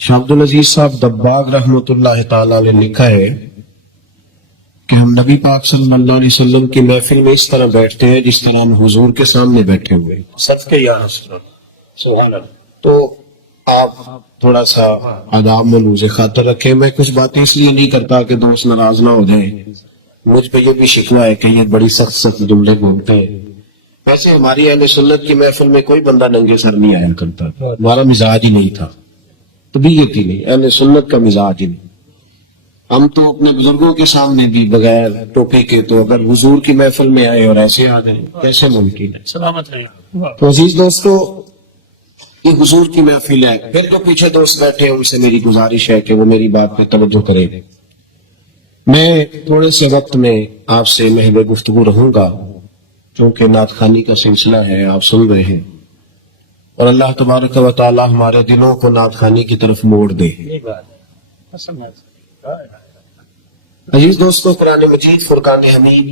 شاہ عبدالعزیز صاحب دباغ رحمۃ اللہ تعالی نے لکھا ہے کہ ہم نبی پاک صلی اللہ علیہ وسلم کی محفل میں اس طرح بیٹھتے ہیں جس طرح ہم حضور کے سامنے بیٹھے ہوئے سب کے یہاں سبحان اللہ. تو آپ تھوڑا سا آداب ملوز خاطر رکھیں. میں کچھ باتیں اس لیے نہیں کرتا کہ دوست ناراض نہ ہو جائیں. مجھ پہ یہ بھی شکوہ ہے کہ یہ بڑی سخت سخت جملے بولتے ہیں. ویسے ہماری اہل سنت کی محفل میں کوئی بندہ ننگے سر نہیں آیا کرتا. ہمارا مزاج ہی نہیں تھا, طبیعت ہی نہیں, اہل سنت کا مزاج ہی نہیں. ہم تو اپنے بزرگوں کے سامنے بھی بغیر ٹوپی کے, تو اگر حضور کی محفل میں آئے اور ایسے آ گئے کیسے ممکن ہے؟ سلامت رہے. تو عزیز دوستو, یہ حضور کی محفل ہے. پھر جو پیچھے دوست بیٹھے ہیں ان سے میری گزارش ہے کہ وہ میری بات پہ توجہ کریں. میں تھوڑے سے وقت میں آپ سے محو گفتگو رہوں گا کیونکہ نعت خوانی کا سلسلہ ہے, آپ سن رہے ہیں, اور اللہ تبارک و تعالی ہمارے دلوں کو نعت خوانی کی طرف موڑ دے. یہ بات ہے. عزیز دوستو, قرآن مجید فرقان حمید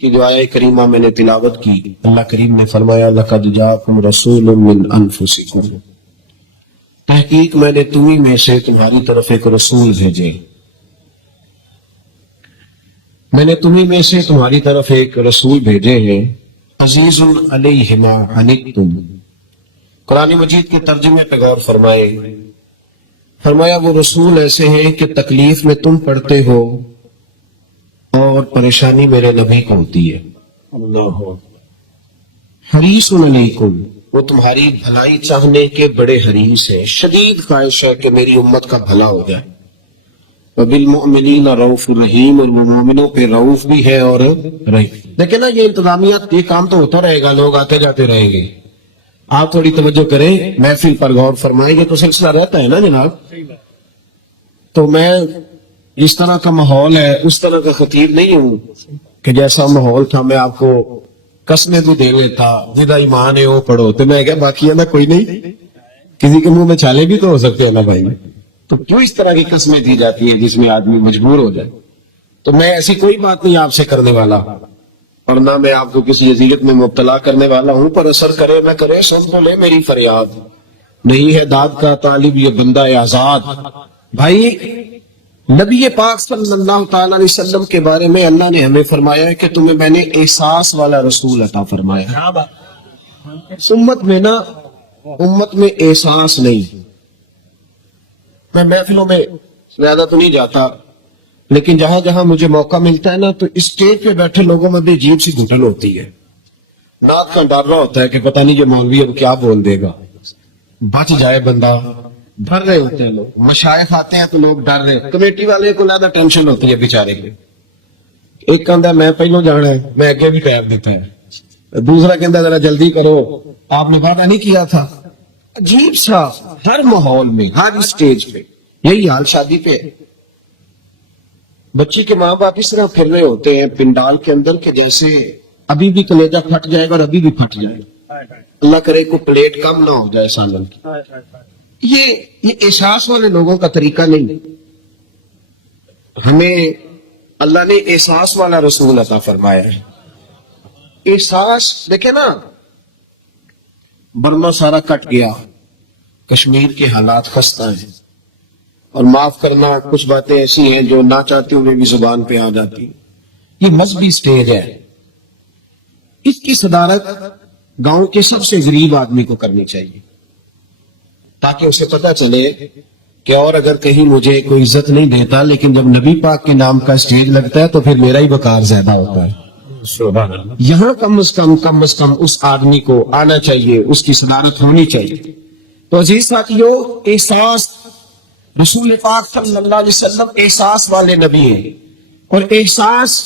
کی جو آیہ کریمہ میں نے تلاوت کی, اللہ کریم نے فرمایا لَقَدْ جَاءَكُمْ رَسُولٌ مِّنْ أَنفُسِكُمْ, تحقیق میں نے تمہیں میں سے تمہاری طرف ایک رسول بھیجے. میں نے تمہیں میں سے تمہاری طرف ایک رسول بھیجے ہیں. عزیز علیہ ما عنتم. قرآن مجید کے ترجمے پہ غور فرمائے. فرمایا وہ رسول ایسے ہیں کہ تکلیف میں تم پڑتے ہو اور پریشانی میرے نبی کو ہوتی ہے. اللہ حریص علیکم, وہ تمہاری بھلائی چاہنے کے بڑے حریص ہیں, شدید خواہش ہے کہ میری امت کا بھلا ہو جائے. وبالمؤمنین رؤوف الرحیم, اور وہ مومنوں پہ رؤوف بھی ہے اور رحیم. لیکن نا یہ انتظامیات, یہ کام تو ہوتا رہے گا, لوگ آتے جاتے رہیں گے. آپ تھوڑی توجہ کریں, محفل پر غور فرمائیں. یہ تو سلسلہ رہتا ہے نا جناب. تو میں جس طرح کا ماحول ہے اس طرح کا خطیب نہیں ہوں کہ جیسا ماحول تھا میں آپ کو قسمیں بھی دے لیتا, جدا ایمان ہے وہ پڑھو, تو میں کیا باقی ہے نا کوئی نہیں, کسی کے منہ میں چھالے بھی تو ہو سکتے ہیں نا بھائی. تو کیوں اس طرح کی قسمیں دی جاتی ہیں جس میں آدمی مجبور ہو جائے؟ تو میں ایسی کوئی بات نہیں آپ سے کرنے والا, اور نہ میں آپ کو کسی اذیت میں مبتلا کرنے والا ہوں. پر اثر کرے نہ کرے, سن تو لے میری فریاد. نہیں ہے داد کا طالب یہ بندہ آزاد. بھائی نبی پاک صلی اللہ تعالی علیہ وسلم کے بارے میں اللہ نے ہمیں فرمایا ہے کہ تمہیں میں نے احساس والا رسول عطا فرمایا. امت میں نا, امت میں احساس نہیں. میں محفلوں میں زیادہ تو نہیں جاتا, لیکن جہاں جہاں مجھے موقع ملتا ہے نا, تو اسٹیج پہ بیٹھے لوگوں میں بھی عجیب سی گھٹن ہوتی ہے. نعت کا ڈر رہا ہوتا ہے کہ پتہ نہیں یہ مولوی اب کیا بول دے گا, بچ جائے بندہ. ڈر رہے ہوتے ہیں لوگ. مشائخ آتے ہیں تو لوگ ڈر رہے, کمیٹی والے کو زیادہ ٹینشن ہوتی ہے بیچارے کے. ایک کہندا میں پہلو جانا ہے, میں آگے بھی ٹائم دیتا ہے. دوسرا کہندا ذرا جلدی کرو, آپ نے وعدہ نہیں کیا تھا. عجیب سا ہر ماحول میں, ہر اسٹیج پہ یہی حال. شادی پہ بچی کے ماں باپ اس طرح پھر رہے ہوتے ہیں پنڈال کے اندر کہ جیسے ابھی بھی کلیجہ پھٹ جائے گا اور ابھی بھی پھٹ جائے گا. اللہ کرے کو پلیٹ کم نہ ہو جائے سالن کی. یہ احساس والے لوگوں کا طریقہ نہیں. ہمیں اللہ نے احساس والا رسول عطا فرمایا ہے. احساس دیکھیں نا, برما سارا کٹ گیا, کشمیر کے حالات خستہ ہیں, اور معاف کرنا کچھ باتیں ایسی ہیں جو نہ چاہتے ہوئے بھی زبان پہ آ جاتی. یہ مذہبی سٹیج ہے, اس کی صدارت گاؤں کے سب سے غریب آدمی کو کرنی چاہیے, تاکہ اسے پتہ چلے کہ اور اگر کہیں مجھے کوئی عزت نہیں دیتا, لیکن جب نبی پاک کے نام کا سٹیج لگتا ہے تو پھر میرا ہی وقار زیادہ ہوتا ہے. یہاں کم از کم اس آدمی کو آنا چاہیے, اس کی صدارت ہونی چاہیے. تو عزیز ساتھیو, احساس, رسول پاک صلی اللہ علیہ وسلم احساس والے نبی ہیں, اور احساس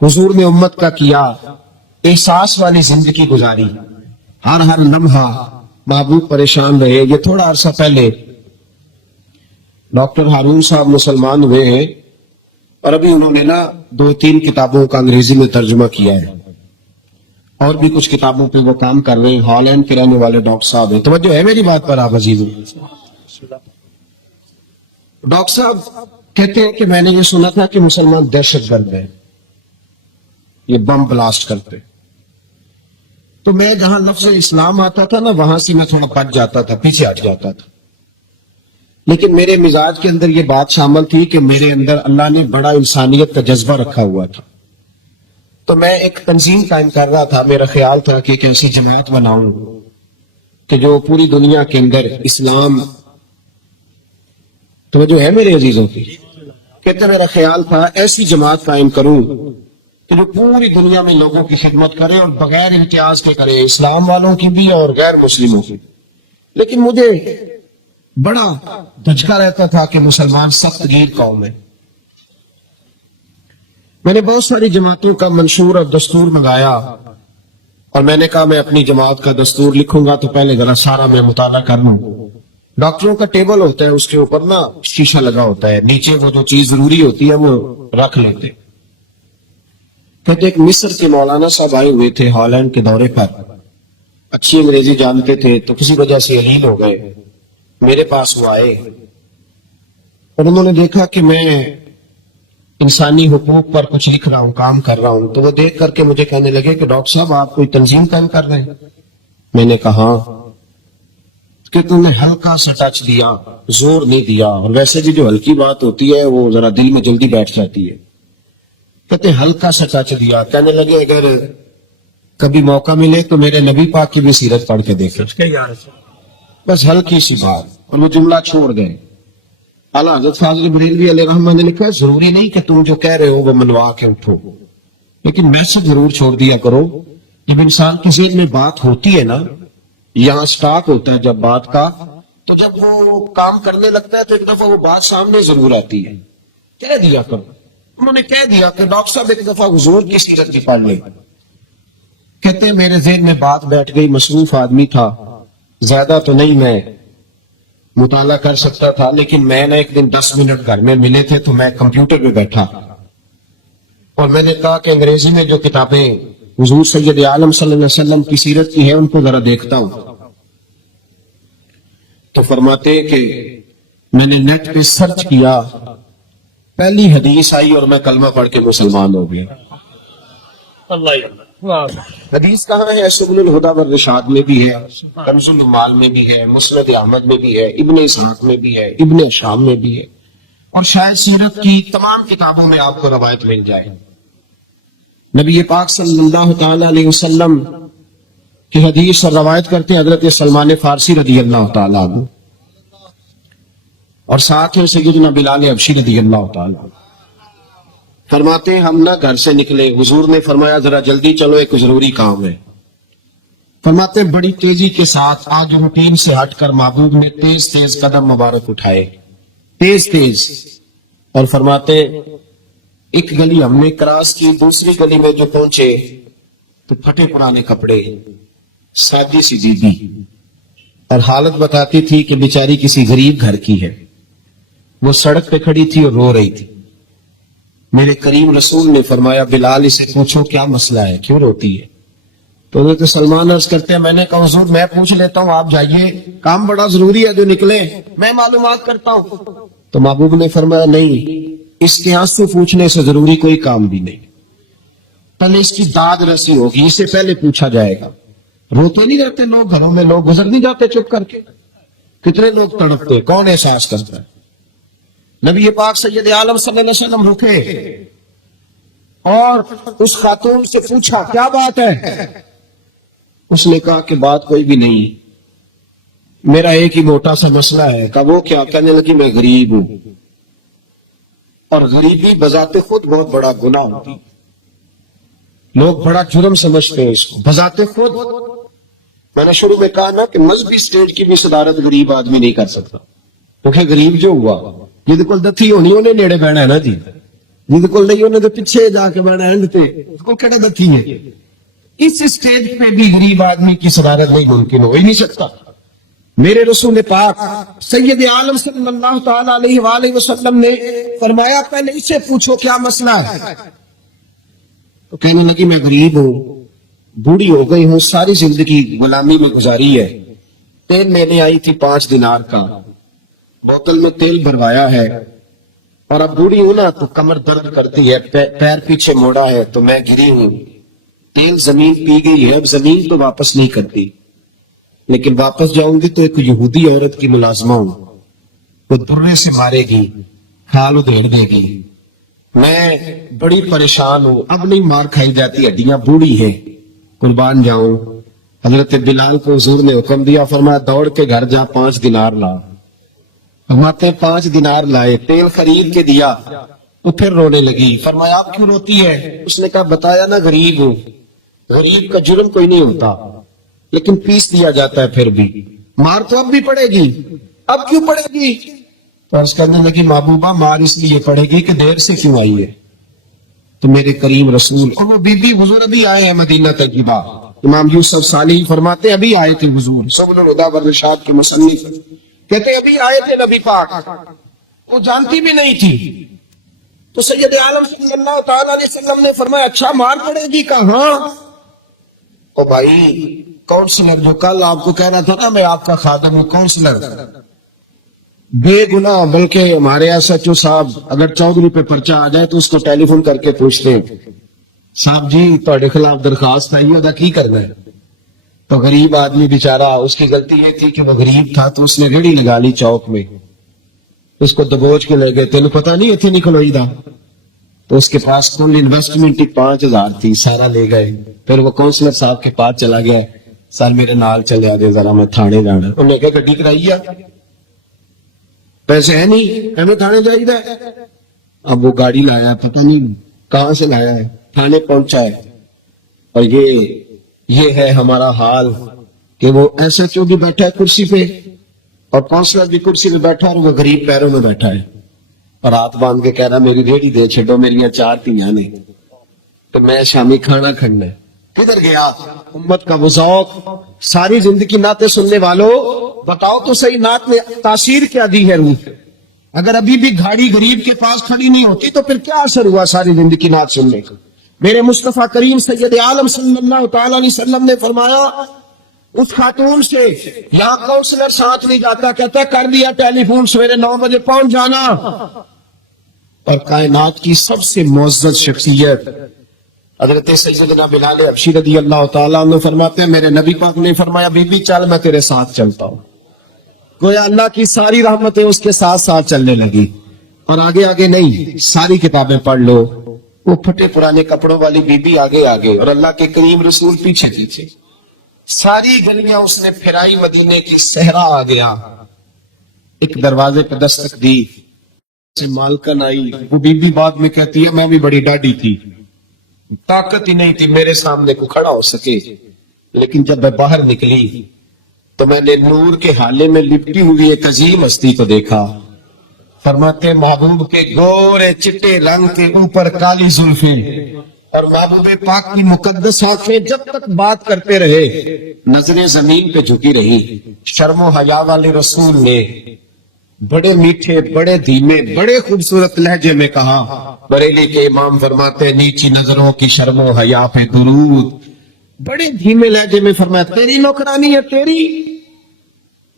حضور نے امت کا کیا. احساس والی زندگی گزاری, ہر لمحہ محبوب پریشان رہے. یہ تھوڑا عرصہ پہلے ڈاکٹر ہارون صاحب مسلمان ہوئے ہیں, اور ابھی انہوں نے نا 2-3 کتابوں کا انگریزی میں ترجمہ کیا ہے, اور بھی کچھ کتابوں پہ وہ کام کر رہے ہیں. ہالینڈ کے رہنے والے ڈاکٹر صاحب ہیں. توجہ ہے میری بات پر آپ عزیزوں؟ ڈاکٹر صاحب کہتے ہیں کہ میں نے یہ سنا تھا کہ مسلمان دہشت گرد ہیں, یہ بم بلاسٹ کرتے. تو میں جہاں لفظ اسلام آتا تھا نا, وہاں سے میں تھوڑا پچ جاتا تھا, پیچھے ہٹ جاتا تھا. لیکن میرے مزاج کے اندر یہ بات شامل تھی کہ میرے اندر اللہ نے بڑا انسانیت کا جذبہ رکھا ہوا تھا. تو میں ایک تنظیم قائم کر رہا تھا. میرا خیال تھا کہ ایک ایسی جماعت بناؤں کہ جو پوری دنیا کے اندر اسلام تو جو ہے میرے عزیزوں کی کہتے میرا خیال تھا ایسی جماعت قائم کروں کہ جو پوری دنیا میں لوگوں کی خدمت کرے اور بغیر امتیاز کے کرے, اسلام والوں کی بھی اور غیر مسلموں کی. لیکن مجھے بڑا دھچکا رہتا تھا کہ مسلمان سخت گیر قوم ہے. میں نے بہت ساری جماعتوں کا منشور اور دستور منگایا اور میں نے کہا میں اپنی جماعت کا دستور لکھوں گا تو پہلے ذرا سارا میں مطالعہ کر لوں. ڈاکٹروں کا ٹیبل ہوتا ہے, اس کے اوپر نا شیشہ لگا ہوتا ہے, نیچے وہ جو چیز ضروری ہوتی ہے وہ رکھ لیتے. کہتے ایک مصر کے مولانا صاحب آئے ہوئے تھے ہالینڈ کے دورے پر, اچھی انگریزی جانتے تھے تو کسی وجہ سے علیل ہو گئے. میرے پاس وہ آئے اور انہوں نے دیکھا کہ میں انسانی حقوق پر کچھ لکھ رہا ہوں, کام کر رہا ہوں. تو وہ دیکھ کر کے مجھے کہنے لگے کہ ڈاکٹر صاحب آپ کوئی تنظیم قائم کر رہے ہیں؟ میں نے کہا کہ تم نے ہلکا سا ٹچ دیا, زور نہیں دیا, اور ویسے بھی جو ہلکی بات ہوتی ہے وہ ذرا دل میں جلدی بیٹھ جاتی ہے. کہتے ہلکا سا ٹچ دیا. کہنے لگے اگر کبھی موقع ملے تو میرے نبی پاک کی بھی سیرت پڑھ کے دیکھیں, بس ہلکی سی بات. اور وہ جملہ چھوڑ گئے. اعلیٰ حضرت فاضل بریلوی علیہ رحمہ نے لکھا ضروری نہیں کہ تم جو کہہ رہے ہو وہ منوا کے اٹھو, لیکن میسج ضرور چھوڑ دیا کرو. جب انسان کی ذہن میں بات ہوتی ہے نا, یہاں سٹاک ہوتا ہے جب بات کا, تو جب وہ کام کرنے لگتا ہے تو ایک دفعہ وہ بات سامنے ضرور آتی ہے. کہہ دیا کرو. انہوں نے کہہ دیا کہ ڈاکٹر صاحب ایک دفعہ حضور کی سیرت کی پڑھ لیں. کہتے ہیں میرے ذہن میں بات بیٹھ گئی. مصروف آدمی تھا, زیادہ تو نہیں میں مطالعہ کر سکتا تھا, لیکن میں نے ایک دن 10 منٹ گھر میں ملے تھے تو میں کمپیوٹر پہ بیٹھا اور میں نے کہا کہ انگریزی میں جو کتابیں حضور سید عالم صلی اللہ علیہ وسلم کی سیرت کی ہے ان کو ذرا دیکھتا ہوں. تو فرماتے کہ میں نے نیٹ پہ سرچ کیا, پہلی حدیث آئی اور میں کلمہ پڑھ کے مسلمان ہو گیا. حدیث کہاں ہے؟ سبل الہدی والرشاد میں بھی ہے, کنز العمال میں بھی ہے, مسند احمد میں بھی ہے, ابن اسحاق میں بھی ہے, ابن شام میں بھی ہے, اور شاید سیرت کی تمام کتابوں میں آپ کو روایت مل جائے. نبی پاک صلی اللہ تعالی علیہ وسلم کی حدیث اور روایت کرتے ہیں حضرت سلمان فارسی رضی اللہ تعالی عنہ, اور ساتھ ہیں سیدنا بلال حبشی رضی اللہ تعالی عنہ. فرماتے ہیں ہم نہ گھر سے نکلے, حضور نے فرمایا ذرا جلدی چلو ایک ضروری کام ہے. فرماتے ہیں بڑی تیزی کے ساتھ آج روٹین سے ہٹ کر محبوب نے تیز تیز قدم مبارک اٹھائے, تیز تیز, اور فرماتے ایک گلی ہم نے کراس کی, دوسری گلی میں جو پہنچے تو پھٹے پرانے کپڑے, سادی سی بی بی, اور حالت بتاتی تھی کہ بیچاری کسی غریب گھر کی ہے. وہ سڑک پہ کھڑی تھی اور رو رہی تھی. میرے کریم رسول نے فرمایا بلال اسے پوچھو کیا مسئلہ ہے, کیوں روتی ہے؟ تو حضرت سلمان عرض کرتے ہیں میں نے کہا حضور میں پوچھ لیتا ہوں, آپ جائیے, کام بڑا ضروری ہے جو نکلے, میں معلومات کرتا ہوں. تو محبوب نے فرمایا نہیں, اس کے آنسو پوچھنے سے ضروری کوئی کام بھی نہیں, پہلے اس کی داد رسی ہوگی, اسے پہلے پوچھا جائے گا. روتے نہیں رہتے لوگ گھروں میں, لوگ گزر نہیں جاتے چپ کر کے, کتنے لوگ تڑپتے, کون احساس کرتا ہے؟ نبی پاک سید عالم صلی اللہ علیہ وسلم رکے اور اس خاتون سے پوچھا کیا بات ہے؟ اس نے کہا کہ بات کوئی بھی نہیں, میرا ایک ہی موٹا سا مسئلہ ہے. کہا وہ کیا؟ کہنے لگی میں غریب ہوں, اور غریبی بذات خود بہت بڑا گناہ ہوتی, لوگ بڑا جرم سمجھتے ہیں اس کو بذات خود. میں نے شروع میں کہا نا کہ مذہبی سٹیج کی بھی صدارت غریب آدمی نہیں کر سکتا, کیونکہ غریب جو ہوا جہد کول دتھی ہونی انہیں نیڑے بہنا ہے نا جی, جہد کول نہیں انہیں تو پیچھے جا کے بہنا ہے, اس کو کہڑا دتھی ہے. اس سٹیج پہ بھی غریب آدمی کی صدارت نہیں ممکن ہو ہی نہیں سکتا. میرے رسول پاک سید عالم صلی اللہ تعالی علیہ وآلہ وسلم نے فرمایا پہلے اسے پوچھو کیا مسئلہ ہے. تو کہنے لگی میں غریب ہوں, بوڑھی ہو گئی ہوں, ساری زندگی غلامی میں گزاری ہے, تیل لینے آئی تھی 5 دینار کا, بوتل میں تیل بھروایا ہے, اور اب بوڑھی ہوں نا تو کمر درد کرتی ہے, پیر پیچھے موڑا ہے تو میں گری ہوں, تیل زمین پی گئی ہے, اب زمین تو واپس نہیں کرتی, لیکن واپس جاؤں گی تو ایک یہودی عورت کی ملازمہ ہوں, وہ درے سے مارے گی، کھال ادھیڑ دے گی، میں بڑی پریشان ہوں، اب نہیں مار کھائی جاتی، ہڈیاں بوڑھی ہیں، قربان جاؤں۔ حضرت بلال کو حضور نے حکم دیا، فرمایا دوڑ کے گھر جا 5 دینار لا۔ فرماتے 5 دینار لائے، تیل خرید کے دیا، وہ پھر رونے لگی۔ فرمایا آپ کیوں روتی ہے؟ اس نے کہا بتایا نا غریب ہوں، غریب کا جرم کوئی نہیں ہوتا، لیکن پیس دیا جاتا ہے، پھر بھی مار تو اب بھی پڑے گی، اب کیوں پڑے گی؟ تو عرض کرنے لگی محبوبہ مار اس لیے پڑے گی کہ دیر سے کیوں آئی ہے؟ تو میرے کریم رسول اور وہ بی بی حضور ابھی آئے ہیں مدینہ طیبہ، امام یوسف صالحی فرماتے ابھی آئے تھے حضور، سبل الہدی والرشاد کے مصنف کہتے ابھی آئے تھے نبی پاک، وہ جانتی بھی نہیں تھی۔ تو سید عالم صلی اللہ تعالی علیہ وسلم نے فرمایا اچھا مار پڑے گی؟ کہاں؟ او بھائی کونسلر جو کل آپ کو کہہ رہا تھا نا میں آپ کا خادم ہوں، کونسلر بے گناہ، بلکہ ہمارے ایس ایچ او صاحب اگر چودھری پہ پرچہ آ جائے تو اس کو ٹیلی فون کر کے پوچھتے ہیں صاحب جی تہاڈے خلاف درخواست آئی ہے، کی کرنا ہے؟ تو غریب آدمی بیچارہ، اس کی غلطی یہ تھی کہ وہ غریب تھا تو اس نے ریڑھی لگا لی چوک میں، اس کو دبوچ کے لے گئے، تینوں پتا نہیں اتنے نہیں کھلوئی دا، تو اس کے پاس کل انویسٹمنٹ 5,000 تھی، سارا لے گئے۔ پھر وہ کونسلر صاحب کے پاس چلا گیا، سر میرے نال چلے آگے ذرا میں تھانے جانا، انہوں نے کہا گڈی کرائی ہے، پیسے ہے نہیں، ہمیں تھانے جائے گا۔ اب وہ گاڑی لایا، پتہ نہیں کہاں سے لایا ہے، تھانے پہنچا ہے، اور یہ ہے ہمارا حال کہ وہ ایس ایچ او بھی بیٹھا ہے کرسی پہ اور کونسلر بھی کرسی پہ بیٹھا ہے اور وہ غریب پیروں میں بیٹھا ہے اور ہاتھ باندھ کے کہہ رہا میری ریڑھی دے چھڈو، میری 4 تیاں نے، تو میں شامی کھانا کھڑنا ہے۔ کدھر گیا امت کا وہ ذوق؟ ساری زندگی نعتیں سننے والوں بتاؤ تو صحیح، نعت نے تاثیر کیا دی ہے روح؟ اگر ابھی بھی گھاڑی غریب کے پاس کھڑی نہیں ہوتی تو پھر کیا اثر ہوا ساری زندگی نعت سننے کا؟ میرے مصطفیٰ کریم سید عالم صلی اللہ تعالی علیہ وسلم نے فرمایا اس خاتون سے یہاں کونسلر ساتھ نہیں جاتا، کہتا کر دیا ٹیلی فون، سویرے 9 بجے پہنچ جانا۔ اور کائنات کی سب سے معزز شخصیت حضرت سیدنا بلال حبشی رضی اللہ تعالیٰ عنہ فرماتے ہیں میرے نبی پاک نے فرمایا بی بی چل میں تیرے ساتھ چلتا ہوں، گویا اللہ کی ساری رحمتیں اس کے ساتھ ساتھ چلنے لگی، اور آگے آگے نہیں، ساری کتابیں پڑھ لو، وہ پھٹے پرانے کپڑوں والی بی بی آگے آگے اور اللہ کے کریم رسول پیچھے پیچھے، ساری گلیاں اس نے پھرائی، مدینے کی صحرا آ گیا، ایک دروازے پہ دستک دی، سے مالکن آئی، وہ بی بی بعد میں کہتی ہے میں بھی بڑی ڈاڈی تھی، طاقت ہی نہیں تھی میرے سامنے کو کھڑا ہو سکے، لیکن جب میں باہر نکلی تو میں نے نور کے حالے میں لپٹی ہوئی ایک عظیم ہستی کو دیکھا۔ فرماتے محبوب کے گورے چٹے رنگ کے اوپر کالی زلفیں اور محبوب پاک کی مقدس آنکھیں جب تک بات کرتے رہے نظریں زمین پہ جھکی رہی۔ شرم و حیا والے رسول نے بڑے میٹھے، بڑے دھیمے، بڑے خوبصورت لہجے میں کہا، بریلی کے امام فرماتے نیچی نظروں کی شرم و حیا پہ درود، بڑے دھیمے لہجے میں فرمایا تیری نوکرانی ہے تیری؟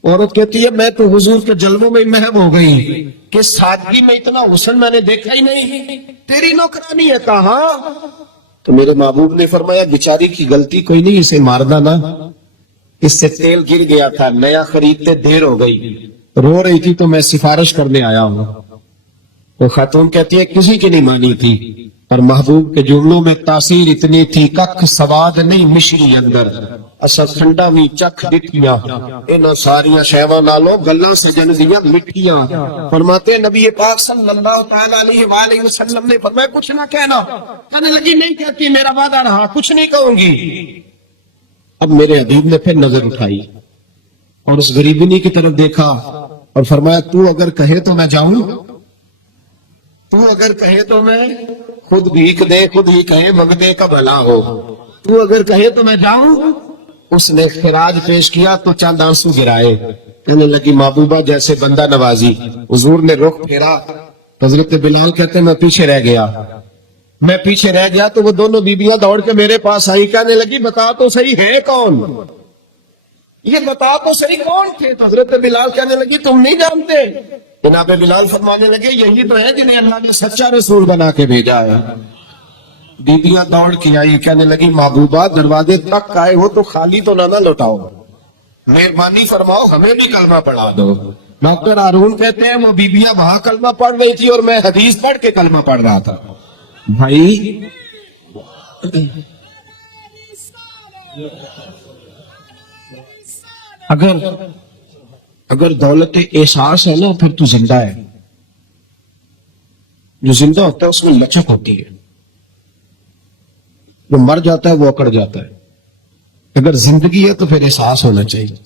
عورت کہتی ہے میں تو حضور کے جلووں میں محو ہو گئی کہ سادگی میں اتنا حسن میں نے دیکھا ہی نہیں، تیری نوکرانی ہے کہاں؟ تو میرے محبوب نے فرمایا بیچاری کی غلطی کوئی نہیں، اسے مارنا نا، اس سے تیل گر گیا تھا، نیا خریدتے دیر ہو گئی، رو رہی تھی تو میں سفارش کرنے آیا ہوں۔ وہ خاتون کہتی ہے کسی کی نہیں مانی تھی، اور محبوب کے جملوں میں تاثیر اتنی تھی ککھ سواد نہیں مشری اندر اسا کھنڈا بھی چکھ دتیاں انہاں ساریاں شیواں نالوں گلاں سجن دیاں مٹھیاں۔ فرماتے نبی پاک صلی اللہ تعالی علیہ وآلہ وسلم نے فرمایا کچھ نہ کہنا، کہنے لگی نہیں کہتی، میرا وعدہ رہا کچھ نہیں کہوں گی۔ اب میرے حبیب نے پھر نظر اٹھائی اور اس غریبنی کی طرف دیکھا اور فرمایا تو اگر کہے تو میں جاؤں، تو اگر کہے تو میں خود بھیک دے، خود ہی کہے مگدے کا بھلا ہو، تو اگر کہے تو میں جاؤں۔ اس نے خراج پیش کیا تو چند آنسو گرائے، کہنے لگی محبوبہ جیسے بندہ نوازی۔ حضور نے رخ پھیرا، حضرت بلال کہتے میں پیچھے رہ گیا تو وہ دونوں بیبیاں دوڑ کے میرے پاس آئی، کہنے لگی بتا تو صحیح ہے کون، یہ بتا تو صحیح کون تھے؟ تو حضرت بلال کہنے لگی تم نہیں جانتے؟ جناب بلال فرمانے لگے یہی تو ہے جنہیں اللہ نے سچا رسول بنا کے بھیجا ہے۔ بیبیاں دوڑ کے آئی، کہنے لگی محبوبہ دروازے تک آئے ہو تو خالی تو نہ لوٹاؤ، مہربانی فرماؤ ہمیں بھی کلمہ پڑھا دو۔ ڈاکٹر ہارون کہتے ہیں وہ بیبیاں وہاں کلمہ پڑھ رہی تھی اور میں حدیث پڑھ کے کلمہ پڑھ رہا تھا. بھائی اگر دولت احساس ہے نا پھر تو زندہ ہے. جو زندہ ہوتا ہے اس میں لچک ہوتی ہے. جو مر جاتا ہے وہ اکڑ جاتا ہے. اگر زندگی ہے تو پھر احساس ہونا چاہیے.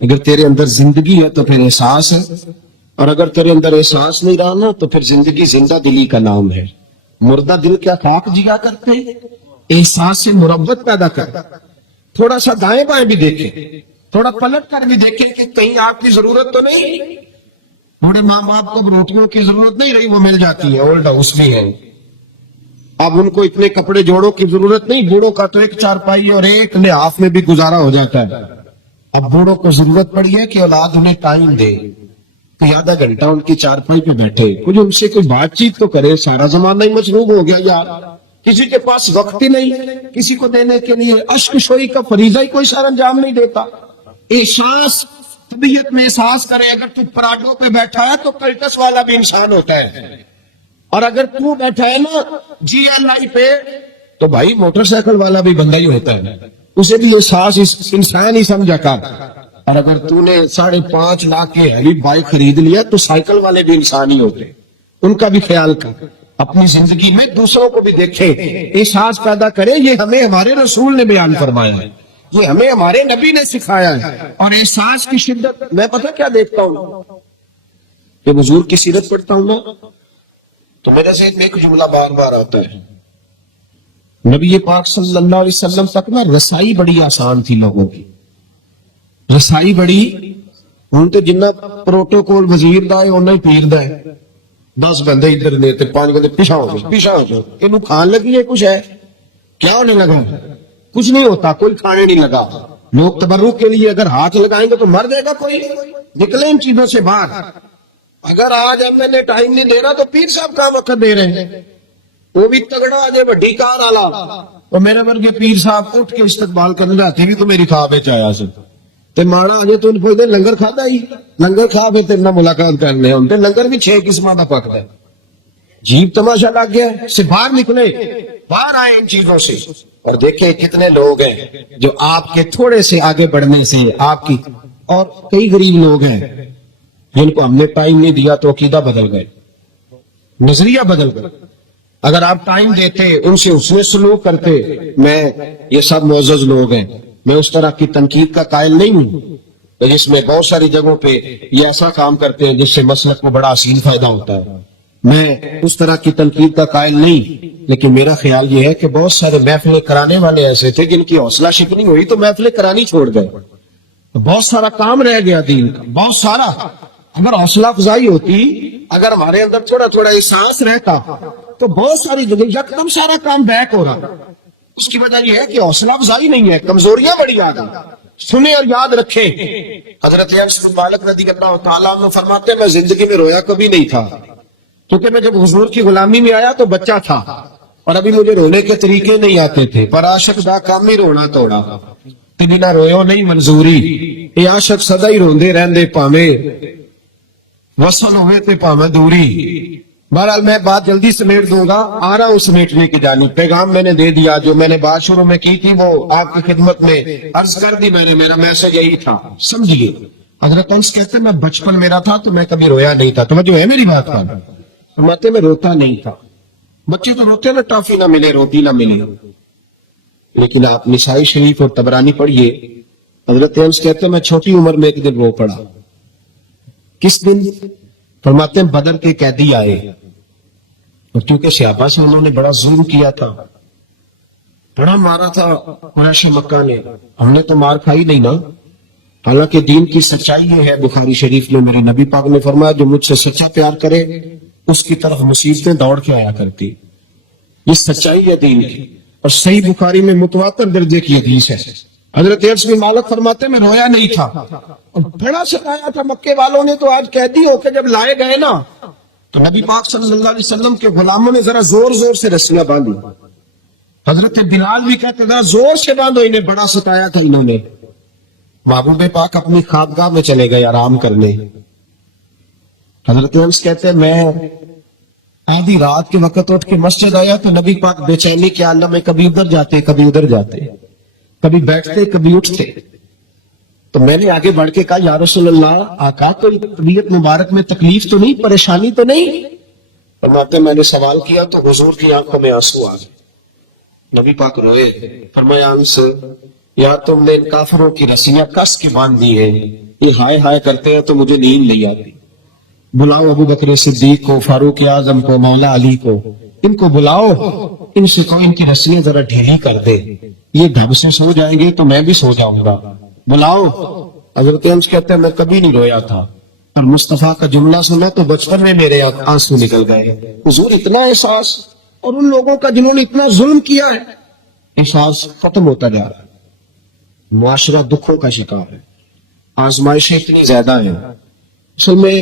اگر تیرے اندر زندگی ہے تو پھر احساس ہے, اور اگر تیرے اندر احساس نہیں رہا نا تو پھر زندگی زندہ دلی کا نام ہے. مردہ دل کیا خاک جیا کرتے ہیں, احساس سے مربت پیدا کرتا. تھوڑا سا دائیں بائیں بھی دیکھیں, تھوڑا پلٹ کر بھی دیکھیں کہ کہیں آپ کی ضرورت تو نہیں. بوڑھے ماں باپ کو روٹیوں کی ضرورت نہیں رہی, وہ مل جاتی ہے, اولڈ ہاؤس میں ہے. اب ان کو اتنے کپڑے جوڑوں کی ضرورت نہیں, بوڑھوں کا تو ایک چارپائی اور ایک لحاف میں بھی گزارا ہو جاتا ہے. اب بوڑھوں کو ضرورت پڑی ہے کہ اولاد انہیں ٹائم دے, کہ آدھا گھنٹہ ان کی چارپائی پہ بیٹھے, کچھ ان سے کوئی بات چیت تو کرے. سارا زمانہ ہی مصروف ہو گیا یار, کسی کے پاس وقت ہی نہیں کسی کو دینے کے لیے. اشک شوئی کا فریضہ ہی کوئی سر انجام نہیں دیتا. احساس, طبیعت میں احساس کرے. اگر تو پراڈو پہ بیٹھا ہے تو کلٹس والا بھی انسان ہوتا ہے, اور اگر تو بیٹھا ہے نا جی ایل آئی پہ تو بھائی موٹر سائیکل والا بھی بندہ ہی ہوتا ہے, اسے بھی احساس انسان ہی سمجھا کر. اور اگر تو نے 5.5 لاکھ کی ہیوی بائک خرید لیا تو سائیکل والے بھی انسان ہی ہوتے, ان کا بھی خیال کر. اپنی زندگی میں دوسروں کو بھی دیکھے, احساس پیدا کرے. یہ ہمیں ہمارے رسول نے بیان فرمایا ہے, یہ ہمیں ہمارے نبی نے سکھایا ہے. اور احساس کی شدت میں پتہ کیا دیکھتا ہوں, کہ حضور کی سیرت پڑھتا ہوں نا تو میرے ذہن میں ایک جملہ بار بار آتا ہے. نبی پاک صلی اللہ علیہ وسلم تک نا رسائی بڑی آسان تھی لوگوں کی, رسائی بڑی. ہوں تو جنہ پروٹوکول وزیر دا ہے اُنہ ہی پیر دا ہے. 10 بندے ادھر نے تے 5 بندے پیچھا ہو گئے. انہوں کھان لگی ہے کچھ ہے کیا ہونے لگا؟ کچھ نہیں ہوتا, کوئی کھانے نہیں لگا. لوگ تبرک کے لیے اگر ہاتھ لگائیں گے تو مر دے گا کوئی. نکلے ان چیزوں سے باہر. اگر آج ہم نے ٹائم نہیں دے رہا تو پیر صاحب کا وقت دے رہے ہیں, وہ بھی تگڑا آج بڑی کار آلا, اور میرے ورگے پیر صاحب اٹھ کے استقبال کرنے جاتے بھی تو میری خواب آیا سے تے ماڑا آجے تو پوچھتے لنگر کھادا ہی, لنگر کھا پھر تیرے ملاقات کرنے ہوں. لنگر بھی 6 قسموں کا پکتا ہے. جیب تماشا لگ گیا سے باہر نکلے, باہر آئے ان چیزوں سے, اور دیکھیں کتنے لوگ ہیں جو آپ کے تھوڑے سے آگے بڑھنے سے آپ کی, اور کئی غریب لوگ ہیں جن کو ہم نے ٹائم نہیں دیا تو عقیدہ بدل گئے, نظریہ بدل گئے. اگر آپ ٹائم دیتے, ان سے حسن سلوک کرتے. میں یہ سب معزز لوگ ہیں, میں اس طرح کی تنقید کا قائل نہیں ہوں جس میں بہت ساری جگہوں پہ یہ ایسا کام کرتے ہیں جس سے مسلک کو بڑا حسین فائدہ ہوتا ہے. میں اس طرح کی تنقید کا قائل نہیں, لیکن میرا خیال یہ ہے کہ بہت سارے محفلیں کرانے والے ایسے تھے جن کی حوصلہ شکنی ہوئی تو محفلیں کرانی چھوڑ گئے. بہت سارا کام رہ گیا دین کا, بہت سارا. اگر حوصلہ افزائی ہوتی, اگر ہمارے اندر تھوڑا تھوڑا احساس رہتا تو بہت ساری جگہ یکدم سارا کام بیک ہو رہا. اس کی وجہ یہ ہے کہ حوصلہ افزائی نہیں ہے, کمزوریاں بڑی آ گئی. سنیں اور یاد رکھیں. حضرت انس بن مالک رضی اللہ تعالیٰ عنہ فرماتے ہیں میں زندگی میں رویا کبھی نہیں تھا, کیونکہ میں جب حضور کی غلامی میں آیا تو بچہ تھا اور ابھی مجھے رونے کے طریقے نہیں آتے تھے. پر عاشق دا کام ہی رونا توڑا, تیری نہ رویو نہیں منظوری. اے عاشق سدا ہی روندے رہندے پاویں وصل ہوئے تے پاویں دوری. بہرحال میں بات جلدی سمیٹ دوں گا, آ رہا ہوں سمیٹنے کی جانب. پیغام میں نے دے دیا, جو میں نے بات شروع میں کی تھی وہ آپ کی خدمت میں عرض کر دی میں نے. میرا میسج یہی تھا, سمجھیے. حضرت انس کہتے میں بچپن میرا تھا تو میں کبھی رویا نہیں تھا. توجہ ہے میری بات کا؟ فرماتے میں روتا نہیں تھا. بچے تو روتے نا, ٹافی نہ ملے, روٹی نہ ملے. لیکن آپ نسائی شریف اور طبرانی پڑھیے. حضرت انس کہتے میں چھوٹی عمر میں ایک دن رو پڑا. کس دن؟ فرماتے ہیں بدر کے قیدی آئے, اور کیونکہ صحابہ سے انہوں نے بڑا ظلم کیا تھا, بڑا مارا تھا قریش مکہ نے. ہم نے تو مار کھائی نہیں نا. حالانکہ دین کی سچائی یہ ہے, بخاری شریف میں میرے نبی پاک نے فرمایا جو مجھ سے سچا پیار کرے اس کی طرف مصیبتیں دوڑ کے آیا کرتی. یہ سچائی ہے دین کی, اور صحیح بخاری میں متواتر درجے کی حدیث ہے. حضرت انس بن مالک فرماتے میں رویا نہیں تھا, اور بڑا ستایا تھا مکے والوں نے. تو آج قیدی ہو کے جب لائے گئے نا تو نبی پاک صلی اللہ علیہ وسلم کے غلاموں نے ذرا زور زور سے رسیاں باندھی. حضرت بلال بھی کہتے تھا زور سے باندھو, انہیں بڑا ستایا تھا انہوں نے. محبوب پاک اپنی خوابگاہ میں چلے گئے آرام کرنے. حضرت انس کہتے ہیں میں آدھی رات کے وقت اٹھ کے مسجد آیا تو نبی پاک بے چینی کے عالم میں کبھی ادھر جاتے کبھی ادھر جاتے، کبھی بیٹھتے کبھی اٹھتے. تو میں نے آگے بڑھ کے کہا یا رسول اللہ آقا کوئی طبیعت مبارک میں تکلیف تو نہیں، پریشانی تو نہیں؟ فرماتے میں نے سوال کیا تو حضور کی آنکھوں میں آنسو آ گئے. نبی پاک روئے. فرمایا انس یا تم نے ان کافروں کی رسیاں کس کی باندھ دی ہیں، یہ ہائے ہائے کرتے ہیں تو مجھے نیند نہیں آتی. بلاؤ ابو بکر صدیق کو، فاروق اعظم کو، مولا علی کو، ان کو بلاؤ، ان سے کہو ان کی رسیاں ذرا ڈھیلی کر دے، یہ ڈھب سے سو جائیں گے تو میں بھی سو جاؤں گا، بلاؤ. حضرت انس کہتے ہیں میں کبھی نہیں رویا تھا، اور مصطفیٰ کا جملہ سنا تو بچپن میں میرے آنسو نکل گئے. حضور اتنا احساس، اور ان لوگوں کا جنہوں نے اتنا ظلم کیا ہے، احساس ختم ہوتا جا رہا ہے. معاشرہ دکھوں کا شکار ہے، آزمائشیں اتنی زیادہ ہیں. اصل میں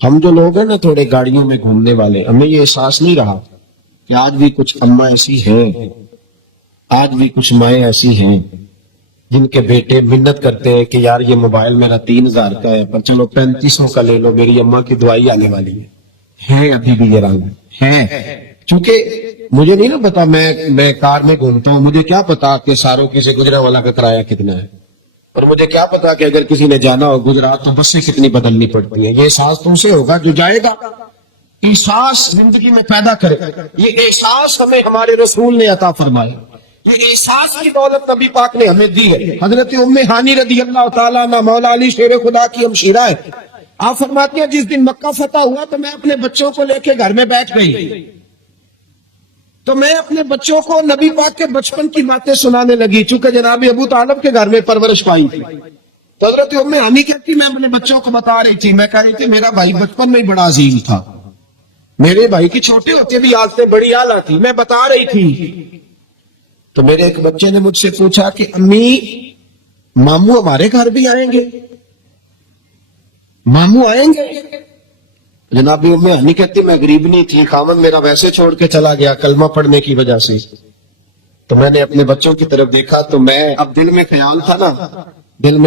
ہم جو لوگ ہیں نا تھوڑے گاڑیوں میں گھومنے والے، ہمیں یہ احساس نہیں رہا کہ آج بھی کچھ اماں ایسی ہیں، آج بھی کچھ مائیں ایسی ہیں جن کے بیٹے منت کرتے ہیں کہ یار یہ موبائل میرا 3000 کا ہے پر چلو 3500 کا لے لو، میری اماں کی دعائی آنے والی ہے ابھی بھی یہ رنگ ہے. چونکہ مجھے نہیں نا پتا، میں کار میں گھومتا ہوں، مجھے کیا پتا کہ ساروکی سے گجرانوالہ کا کرایہ کتنا ہے، اور مجھے کیا پتا کہ اگر کسی نے جانا ہو گجرات تو بسیں کتنی بدلنی پڑتی ہیں. یہ احساس تم سے ہوگا جو جائے گا، احساس زندگی میں پیدا کرے. یہ احساس ہمیں ہمارے رسول نے عطا فرمایا، یہ احساس کی دولت نبی پاک نے ہمیں دی ہے. حضرت ام ہانی رضی اللہ تعالیٰ عنہ مولا علی شیر خدا کی ہمشیرہ ہے. آپ فرماتی ہیں جس دن مکہ فتح ہوا تو میں اپنے بچوں کو لے کے گھر میں بیٹھ گئی، تو میں اپنے بچوں کو نبی پاک کے بچپن کی باتیں سنانے لگی، چونکہ جناب ابو طالب کے گھر میں پرورش پائی تھی. تو حضرت ام ہانی کہتی میں اپنے بچوں کو بتا رہی تھی، میں کہہ رہی تھی میرا بھائی بچپن میں ہی بڑا عظیم تھا، میرے بھائی کی چھوٹے ہوتے بھی عادتیں بڑی اعلیٰ تھی، میں بتا رہی تھی. تو میرے ایک بچے نے مجھ سے پوچھا کہ امی ماموں ہمارے گھر بھی آئیں گے، ماموں آئیں گے؟ جناب ام ہانی کہتی میں غریب نہیں تھی، خاوند میرا ویسے چھوڑ کے چلا گیا کلمہ پڑھنے کی وجہ سے. تو میں نے اپنے بچوں کی طرف دیکھا تو میں اب دل میں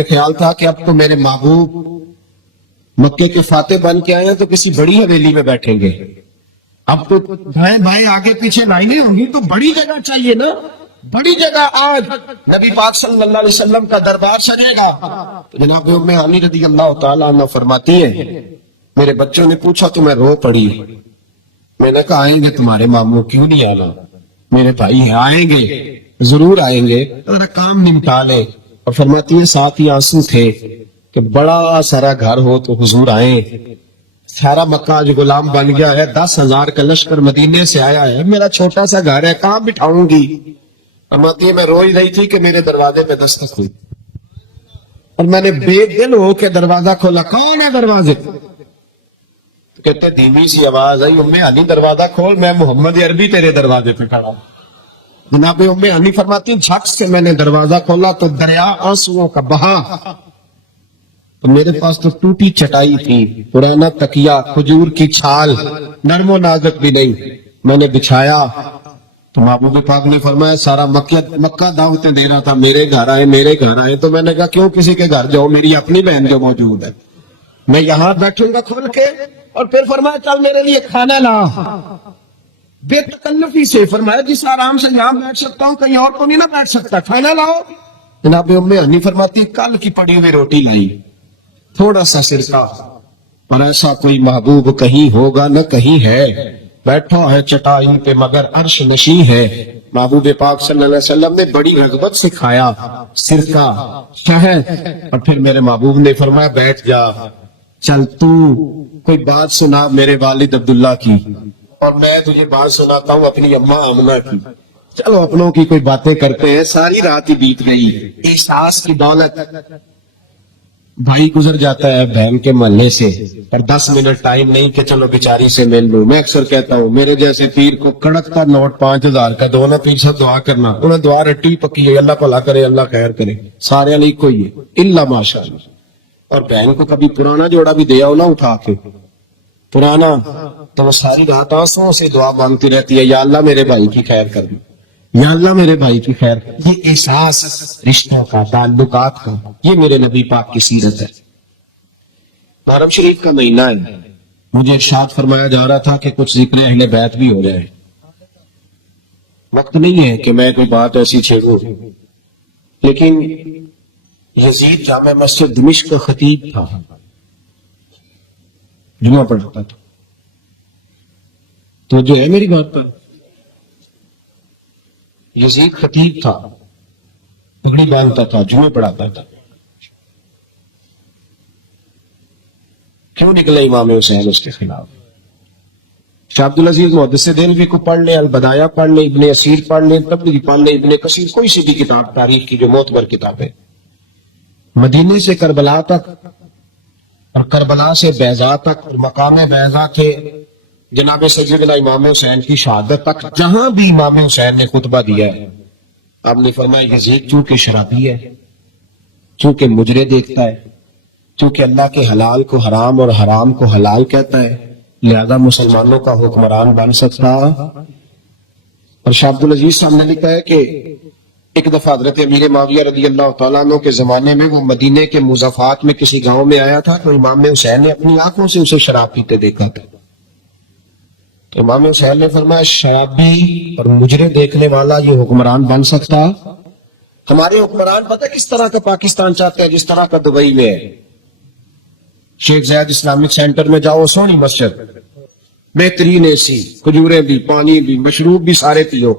خیال تھا کہ اب تو میرے محبوب مکے کے فاتح بن کے آئے ہیں تو کسی بڑی حویلی میں بیٹھیں گے، اب تو بھائی بھائی آگے پیچھے لائنیں ہوں گی تو بڑی جگہ چاہیے نا، بڑی جگہ. آج نبی پاک صلی اللہ علیہ وسلم کا دربار سجے گا. تو جناب ام ہانی رضی اللہ تعالیٰ عنہ فرماتی ہیں میرے بچوں نے پوچھا تو میں رو پڑی. میں نے کہا آئیں گے تمہارے ماموں، کیوں نہیں آنا، میرے بھائی ہیں آئیں گے، ضرور آئیں گے، ذرا کام نمٹا لے. اور فرماتی ہیں ساتھ ہی آنسو تھے کہ بڑا سارا گھر ہو تو حضور آئیں، سارا مکہ آج غلام بن گیا ہے، 10,000 کا لشکر مدینے سے آیا ہے، میرا چھوٹا سا گھر ہے، کہاں بٹھاؤں گی. فرماتی ہے میں رو ہی رہی تھی کہ میرے دروازے میں دستک ہوئی اور میں نے بے دل ہو کے دروازہ کھولا. کون ہے دروازے؟ کہتے دھیمی سی آواز آئی ام ہانی دروازہ کھول، میں محمد عربی تیرے دروازے پہ کھڑا. جناب ام ہانی فرماتی جھٹ سے میں نے دروازہ کھولا تو دریا آنسوؤں کا بہا. تو میرے پاس تو ٹوٹی چٹائی تھی، پرانا تکیا، کھجور کی چھال، نرم و نازک بھی نہیں، میں نے بچھایا. تو محبوب پاک نے فرمایا سارا مکہ دعوتیں دے رہا تھا میرے گھر آئے. تو میں نے کہا کیوں کسی کے گھر جاؤ، میری اپنی بہن جو موجود ہے، میں یہاں بیٹھوں گا کھول کے. اور پھر فرمایا چل میرے لیے کھانا لا، بے تکلفی سے. فرمایا جس آرام سے یہاں بیٹھ سکتا ہوں کہیں اور تو نہیں نہ بیٹھ سکتا، کھانا لاؤ. جناب ام ہانی فرماتی کل کی پڑی ہوئی روٹی لائی، تھوڑا سا سرکہ، پر ایسا کوئی محبوب کہیں ہوگا نہ کہیں ہے، بیٹھا ہے چٹائی پہ مگر عرش نشیں ہے. محبوب پاک صلی اللہ علیہ وسلم نے بڑی رغبت سے کھایا سرکہ، شہد، اور پھر میرے محبوب نے فرمایا بیٹھ جا، چل تو کوئی بات سنا میرے والد عبداللہ کی، اور میں تجھے بات سناتا ہوں اپنی اماں آمنہ کی. چلو اپنوں کی کوئی باتیں کرتے ہیں. ساری رات ہی بیت گئی. احساس کی دولت. بھائی گزر جاتا ہے بہن کے محلے سے، پر 10 منٹ ٹائم نہیں کہ چلو بیچاری سے مل لوں. میں اکثر کہتا ہوں میرے جیسے پیر کو کڑکتا نوٹ 5000 کا دو نا، پیر سے دعا کرنا، انہیں دعا رٹی پکی ہے، اللہ بھلا کرے اللہ خیر کرے، سارے علی کوئی ہے الا ماشاء اللہ. اور بہن کو کبھی پرانا جوڑا بھی دیا ہو نا اٹھا کے پرانا، تو وہ ساری رات آنسوؤں سے دعا مانگتی رہتی ہے یا اللہ میرے بھائی کی خیر کر دے، یا اللہ میرے بھائی کی خیر. یہ احساس رشتوں کا، تعلقات کا، یہ میرے نبی پاک کی سیرت ہے. محرم شریف کا مہینہ ہے، مجھے ارشاد فرمایا جا رہا تھا کہ کچھ ذکر اہل بیت بھی ہو جائے. وقت نہیں ہے کہ میں کوئی بات ایسی چھیڑوں، لیکن یزید جامع مسجد دمشق کا خطیب تھا، جمعہ پڑھتا تھا. تو جو ہے میری بات پر، یزید خطیب تھا، پگڑی باندھتا تھا، جمعے پڑھاتا تھا. کیوں نکلے امام حسین اس کے خلاف؟ شاہ عبدالعزیز محدث دہلوی کو پڑھ لیں، البدایہ پڑھ لیں، ابن اسیر پڑھ لیں، تبری پڑھ لیں، ابن کثیر، کوئی سی بھی کتاب تاریخ کی جو معتبر کتاب ہے. مدینے سے کربلا تک اور کربلا سے بیضا تک اور مقام بیضا کے جناب سیدنا امام حسین کی شہادت تک جہاں بھی امام حسین نے خطبہ دیا ہے، آپ نے فرمایا یزید چونکہ شرابی ہے، چونکہ مجرے دیکھتا ہے، چونکہ اللہ کے حلال کو حرام اور حرام کو حلال کہتا ہے، لہذا مسلمانوں کا حکمران بن سکتا. اور شاہ عبدالعزیز صاحب نے لکھا ہے کہ ایک دفعہ حضرت امیر معاویہ رضی اللہ تعالیٰ عنہ کے زمانے میں وہ مدینے کے مضافات میں کسی گاؤں میں آیا تھا، تو امام حسین نے اپنی آنکھوں سے اسے شراب پیتے دیکھا تھا. تو امام حسین نے فرمایا شرابی اور مجرے دیکھنے والا یہ حکمران بن سکتا؟ ہمارے حکمران پتہ کس طرح کا پاکستان چاہتے ہیں؟ جس طرح کا دبئی میں ہے. شیخ زید اسلامک سینٹر میں جاؤ، سونی مسجد، بہترین اے سی، کھجوریں بھی، پانی بھی، مشروب بھی سارے پیو،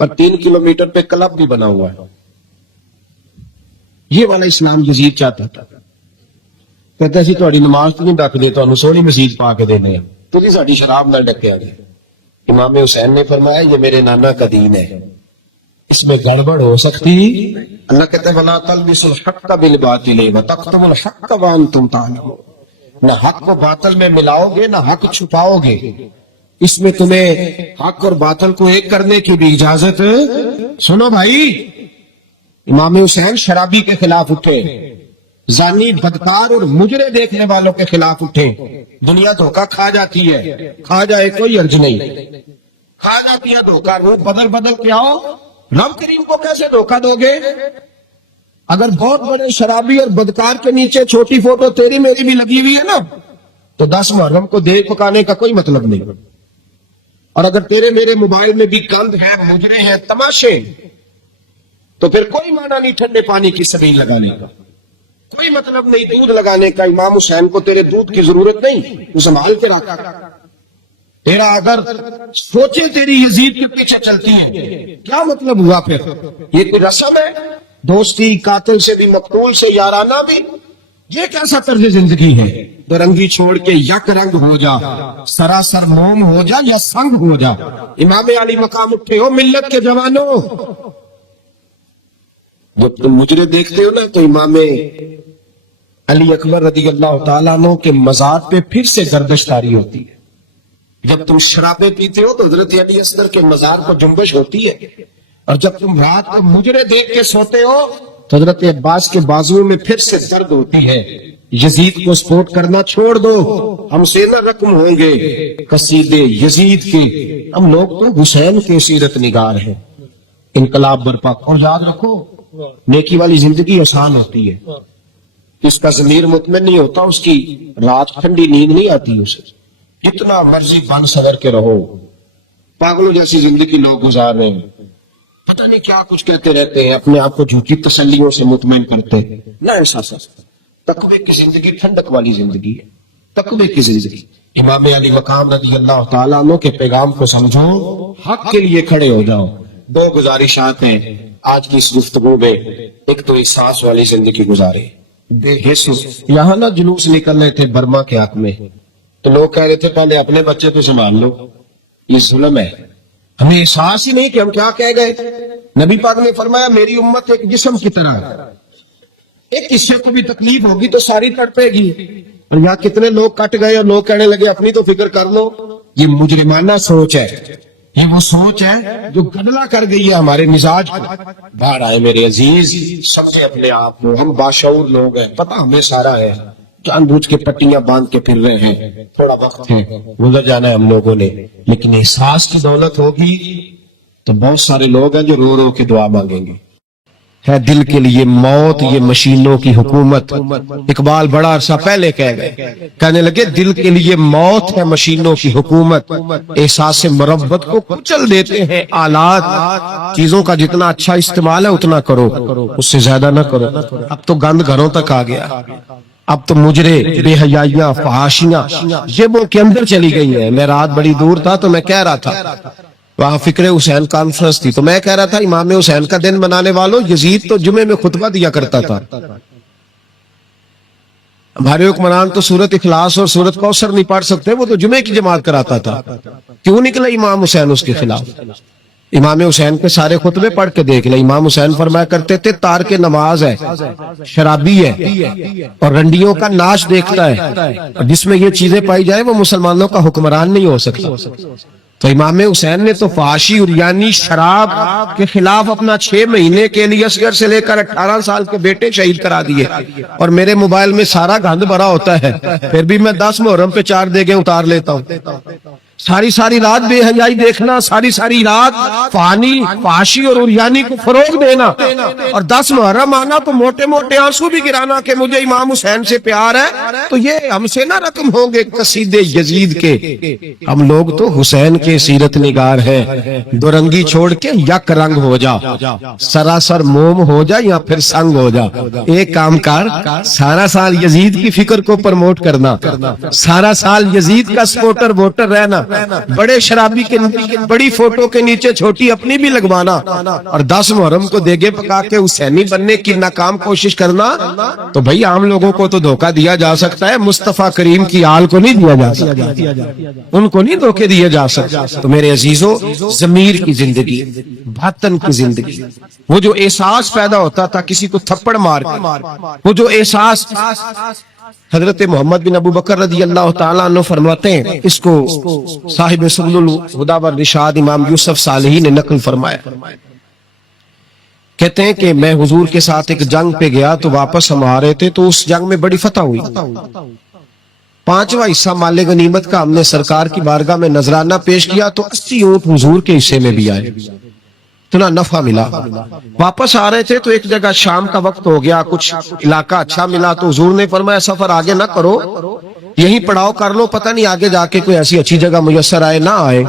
اور 3 کلومیٹر پہ کلب بھی بنا ہوا ہے. یہ والا اسلام یزید چاہتا تھا. کہتا سی تہاڈی نماز تو نہیں ڈکدی، تانوں سونی مسجد پا کے دینے ہیں، تو جی ساڈی شراب نہ ڈکیا گیا. امام حسین نے فرمایا یہ میرے نانا کا دین ہے، اس میں گڑبڑ ہو سکتی. اللہ کہتے ہیں وَلَا تَلْبِسُوا الْحَقَّ بِالْبَاطِلِ وَتَكْتُمُوا الْحَقَّ وَأَنْتُمْ تَعْلَمُونَ. نہ حق کو باطل میں ملاؤ گے نہ حق چھپاؤ گے. اس میں تمہیں حق اور باطل کو ایک کرنے کی بھی اجازت. سنو بھائی، امام حسین شرابی کے خلاف اٹھے، زانی، بدکار اور مجرے دیکھنے والوں کے خلاف اٹھے. دنیا دھوکہ کھا جاتی ہے، کھا جائے کوئی عرض نہیں، کھا جاتی ہے دھوکہ. وہ بدل بدل کے آؤ، رب کریم کو کیسے دھوکہ دو گے؟ اگر بہت بڑے شرابی اور بدکار کے نیچے چھوٹی فوٹو تیری میری بھی لگی ہوئی ہے نا، تو 10 محرم کو دیکھ پکانے کا کوئی مطلب نہیں. اور اگر تیرے میرے موبائل میں بھی گند ہے، مجرے ہیں، تماشے، تو پھر کوئی معنی نہیں ٹھنڈے پانی کی سبیل لگانے کا، کوئی مطلب نہیں دودھ لگانے کا. امام حسین کو تیرے دودھ کی ضرورت نہیں، تو سنبھال کے رکھ. تیرا اگر سوچے تیری یزید کے پیچھے چلتی ہے، کیا مطلب ہوا پھر؟ یہ کوئی رسم ہے؟ دوستی قاتل سے بھی، مقتول سے یارانہ بھی؟ یہ کیسا طرز زندگی ہے؟ دو رنگی چھوڑ کے یک رنگ ہو جا، سراسر موم ہو جا یا سنگ ہو جا. امام علی مقام اٹھے ہو ملت کے جوانوں. جب تم مجرے دیکھتے ہو نا تو امام علی اکبر رضی اللہ تعالیٰ عنہ کے مزار پہ پھر سے گردش تاری ہوتی ہے. جب تم شرابیں پیتے ہو تو حضرت علی اصغر کے مزار کو جنبش ہوتی ہے. اور جب تم رات کو مجرے دیکھ کے سوتے ہو تو حضرت عباس کے بازو میں پھر سے درد ہوتی ہے. یزید کو سپورٹ کرنا چھوڑ دو، ہم سے نہ رقم ہوں گے قصیدے یزید کے. ہم لوگ تو حسین کے سیرت نگار ہیں. انقلاب برپا. اور یاد رکھو نیکی والی زندگی آسان ہوتی ہے. جس کا ضمیر مطمئن نہیں ہوتا اس کی رات ٹھنڈی نیند نہیں آتی. اسے جتنا مرضی بن سور کے رہو، پاگلوں جیسی زندگی لوگ گزار رہے ہیں، پتہ نہیں کیا کچھ کہتے رہتے ہیں، اپنے آپ کو جھوٹی تسلیوں سے مطمئن کرتے ہیں. نہ ایسا تقوی کی زندگی ٹھنڈک والی زندگی ہے، تقوی کی زندگی. امام علی مقام رضی اللہ تعالیٰ عنہ کے پیغام کو سمجھو، حق کے لیے کھڑے ہو جاؤ. 2 گزارشات ہیں آج کی اس گفتگو میں. ایک تو احساس والی زندگی گزارے. یہاں نہ جلوس نکل رہے تھے برما کے حق میں، تو لوگ کہہ رہے تھے پہلے اپنے بچے تو سنبھال لو. یہ ظلم ہے. ہمیں احساس ہی نہیں کہ ہم کیا کہہ گئے. نبی پاک نے فرمایا میری امت ایک جسم کی طرح ہے، ایک حصے کو بھی تکلیف ہوگی تو ساری تڑپے گی. اور یہاں کتنے لوگ کٹ گئے اور لوگ کہنے لگے اپنی تو فکر کر لو. یہ مجرمانہ سوچ ہے. یہ وہ سوچ ہے جو گدلا کر گئی ہے ہمارے مزاج کو. باہر آئے میرے عزیز، سب سے اپنے آپ کو، ہم باشعور لوگ ہیں، پتہ ہمیں سارا ہے، جان بوجھ کے پٹیاں باندھ کے پھر رہے ہیں. تھوڑا وقت ہے، گزر جانا ہے ہم لوگوں نے. لیکن احساس کی دولت ہوگی تو بہت سارے لوگ ہیں جو رو رو کے دعا مانگیں گے. ہے دل کے لیے موت یہ مشینوں کی حکومت. اقبال بڑا عرصہ پہلے کہہ گئے, کہنے لگے دل کے لیے موت ہے مشینوں کی حکومت, احساس مربت کو کچل دیتے ہیں آلات. چیزوں کا جتنا اچھا استعمال ہے اتنا کرو, اس سے زیادہ نہ کرو. اب تو گند گھروں تک آ گیا, اب تو مجرے, بے حیائیاں, فحاشیاں جیبوں کے اندر چلی گئی ہیں. میں رات بڑی دور تھا تو میں کہہ رہا تھا, وہاں فکر حسین کانفرنس تھی, تو میں کہہ رہا تھا امام حسین کا دن منانے والوں, یزید تو جمعے میں خطبہ دیا کرتا تھا. ہمارے حکمران تو سورت اخلاص اور سورت کوثر نہیں پڑھ سکتے, وہ تو جمعے کی جماعت کراتا تھا. کیوں نکلا امام حسین اس کے خلاف؟ امام حسین کے سارے خطبے پڑھ کے دیکھ لیں. امام حسین فرمایا کرتے تھے تار کے نماز ہے, شرابی ہے, اور رنڈیوں کا ناچ دیکھتا ہے, اور جس میں یہ چیزیں پائی جائیں وہ مسلمانوں کا حکمران نہیں ہو سکتا. تو امام حسین نے تو فحاشی اور یعنی شراب کے خلاف اپنا 6 مہینے کے لیے اصغر سے لے کر 18 سال کے بیٹے شہید کرا دیے. اور میرے موبائل میں سارا گند بھرا ہوتا ہے, پھر بھی میں 10 محرم پہ 4 دیگیں اتار لیتا ہوں. ساری رات بے حیائی دیکھنا, ساری رات فانی, فحاشی اور عریانی کو فروغ دینا, اور 10 محرم آنا تو موٹے موٹے آنسو بھی گرانا کہ مجھے امام حسین سے پیار ہے, تو یہ ہم سے نہ رقم ہوں گے قصیدے یزید کے. ہم لوگ تو حسین کے سیرت نگار ہیں. دو رنگی چھوڑ کے یک رنگ ہو جا, سراسر موم ہو جا یا پھر سنگ ہو جا. ایک کام کر, سارا سال یزید کی فکر کو پرموٹ کرنا, سارا سال یزید کا سپورٹر ووٹر رہنا, بڑے شرابی کے بڑی فوٹو کے نیچے چھوٹی اپنی بھی لگوانا, اور 10 محرم کو دیگے پکا کے حسینی بننے کی ناکام کوشش کرنا. تو بھئی عام لوگوں کو تو دھوکہ دیا جا سکتا ہے, مصطفیٰ کریم کی آل کو نہیں دیا جا سکتا, ان کو نہیں دھوکے دیے جا سکتا. تو میرے عزیزوں, ضمیر کی زندگی, باطن کی زندگی, وہ جو احساس پیدا ہوتا تھا کسی کو تھپڑ مار کے, وہ جو احساس حضرت محمد بن ابو بکر رضی اللہ تعالیٰ عنہ فرماتے ہیں, اس کو صاحب سبل الہدی والرشاد امام یوسف صالحی نے نقل فرمایا. کہتے ہیں کہ میں حضور کے ساتھ ایک جنگ پہ گیا تو واپس ہم آ رہے تھے, تو اس جنگ میں بڑی فتح ہوئی. 5واں حصہ مال غنیمت کا ہم نے سرکار کی بارگاہ میں نذرانہ پیش کیا, تو 80 اونٹ حضور کے حصے میں بھی آئے, اتنا نفع ملا. واپس آ رہے تھے تو ایک جگہ شام کا وقت ہو گیا, کچھ علاقہ اچھا ملا, تو حضور نے فرمایا سفر آگے نہ کرو, یہیں پڑاؤ کر لو, پتہ نہیں آگے جا کے کوئی ایسی اچھی جگہ میسر آئے نہ آئے.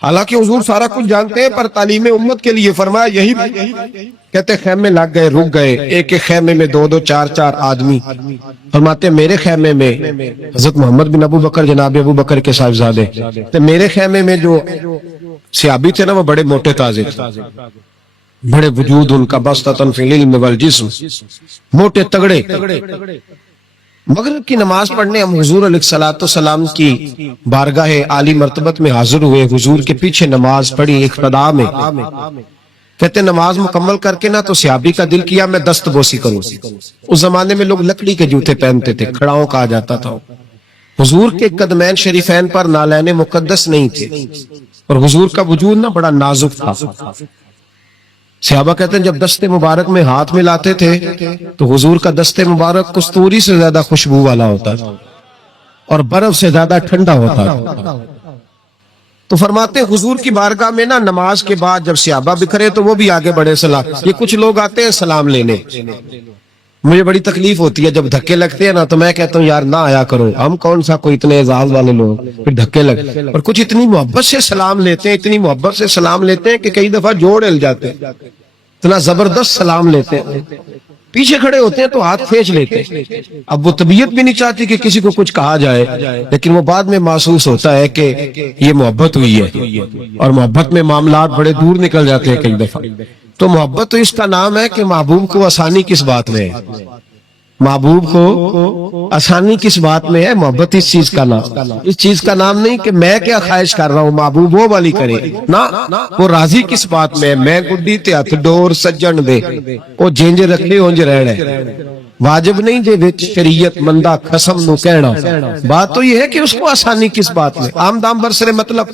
حالانکہ حضور سارا کچھ جانتے ہیں, پر تعلیم امت کے لیے فرمایا یہی. کہتے خیمے لگ گئے, رک گئے, ایک ایک خیمے میں 2-2 4-4 آدمی. فرماتے میرے خیمے میں حضرت محمد بن ابو بکر جناب ابو بکر کے صاحبزادے, میرے خیمے میں جو صحابی تھے نا وہ بڑے موٹے تازے تھے, بڑے وجود ان کا بسطۃ فی العلم والجسم, موٹے تگڑے. مغرب کی نماز پڑھنے ہم حضور علیہ الصلوۃ والسلام کی بارگاہ عالی مرتبت میں حاضر ہوئے, حضور کے پیچھے نماز پڑھی اقتداء میں. کہتے نماز مکمل کر کے نا تو صحابی کا دل کیا میں دست بوسی کروں. اس زمانے میں لوگ لکڑی کے جوتے پہنتے تھے, کھڑاؤں کہا جاتا تھا. حضور کے قدمین شریفین پر نالین مقدس نہیں تھے, اور حضور کا وجود نا بڑا نازک تھا. صحابہ کہتے ہیں جب دستے مبارک میں ہاتھ ملاتے تھے تو حضور کا دستے مبارک کستوری سے زیادہ خوشبو والا ہوتا تھا, اور برف سے زیادہ ٹھنڈا ہوتا تھا. تو فرماتے حضور کی بارگاہ میں نا نماز کے بعد جب صحابہ بکھرے تو وہ بھی آگے بڑھے سلام. یہ کچھ لوگ آتے ہیں سلام لینے, مجھے بڑی تکلیف ہوتی ہے جب دھکے لگتے ہیں نا, تو میں کہتا ہوں یار نہ آیا کرو, ہم کون سا کوئی اتنے اعزاز والے لوگ, پھر دھکے لگ. اور کچھ اتنی محبت سے سلام لیتے ہیں, اتنی محبت سے سلام لیتے ہیں کہ کئی دفعہ جوڑ ہل جاتے ہیں, اتنا زبردست سلام لیتے ہیں. پیچھے کھڑے ہوتے ہیں تو ہاتھ کھینچ لیتے ہیں. اب وہ طبیعت بھی نہیں چاہتی کہ کسی کو کچھ کہا جائے, لیکن وہ بعد میں محسوس ہوتا ہے کہ یہ محبت ہوئی ہے, اور محبت میں معاملات بڑے دور نکل جاتے ہیں کئی دفعہ. تو محبت تو اس کا نام ہے کہ محبوب کو آسانی کس بات میں ہے, محبوب کو آسانی کس بات میں ہے. محبت اس چیز کا نام, اس چیز کا نام نہیں کہ میں کیا خواہش کر رہا ہوں محبوب وہ والی کرے نا, وہ راضی کس بات میں ہے. میں گڈی تے ہتھ ڈور سجن دے, وہ جینج رکھے اونج رہنا ہے. واجب نہیں جے وچ شریعت مندہ قسم نو کہنا. بات تو یہ ہے کہ اس کو آسانی کس بات میں, آم دام برسرے مطلب.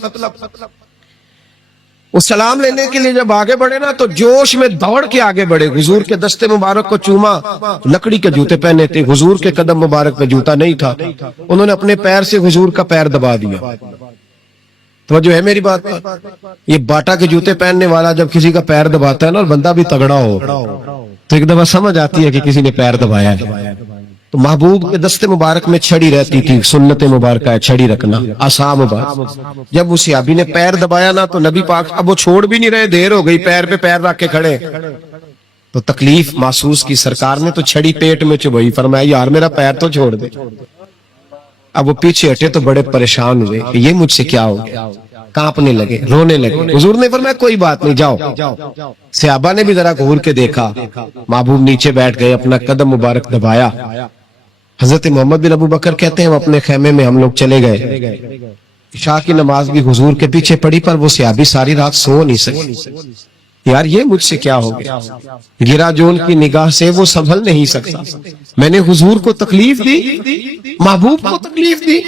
وہ سلام لینے کے لیے جب آگے بڑھے نا تو جوش میں دوڑ کے آگے بڑھے, حضور کے دستے مبارک کو چوما. لکڑی کے جوتے پہنے تھے, حضور کے قدم مبارک پہ جوتا نہیں تھا, انہوں نے اپنے پیر سے حضور کا پیر دبا دیا. تو جو ہے میری بات، یہ باٹا کے جوتے پہننے والا جب کسی کا پیر دباتا ہے نا اور بندہ بھی تگڑا ہو تو ایک دفعہ سمجھ آتی ہے کہ کسی نے پیر دبایا ہے. تو محبوب کے دست مبارک میں چھڑی رہتی تھی، سنت مبارکہ ہے چھڑی رکھنا، آسا مبارک. جب اس صحابی نے پیر دبایا نا تو نبی پاک اب وہ چھوڑ بھی نہیں رہے، دیر ہو گئی، پیر پہ پیر رکھ کے کھڑے. تو تکلیف محسوس کی، سرکار نے تو چھڑی پیٹ میں چبھائی، فرمایا یار میرا پیر تو چھوڑ دے. اب وہ پیچھے ہٹے تو بڑے پریشان ہوئے کہ یہ مجھ سے کیا ہو گیا، کانپنے لگے، رونے لگے. حضور نے فرمایا کوئی بات نہیں، جاؤ. صحابہ نے بھی ذرا گھور کے دیکھا، محبوب نیچے بیٹھ گئے، اپنا قدم مبارک دبایا. حضرت محمد بن ابو بکر کہتے ہیں ہم اپنے خیمے میں ہم لوگ چلے گئے، عشاء کی نماز بھی حضور کے پیچھے پڑی، پر وہ صحابی ساری رات سو نہیں سکے. یار یہ مجھ سے کیا ہو گیا، گرا جو ان کی نگاہ سے وہ سنبھل نہیں سکتا، میں نے حضور کو تکلیف دی، محبوب کو تکلیف دی.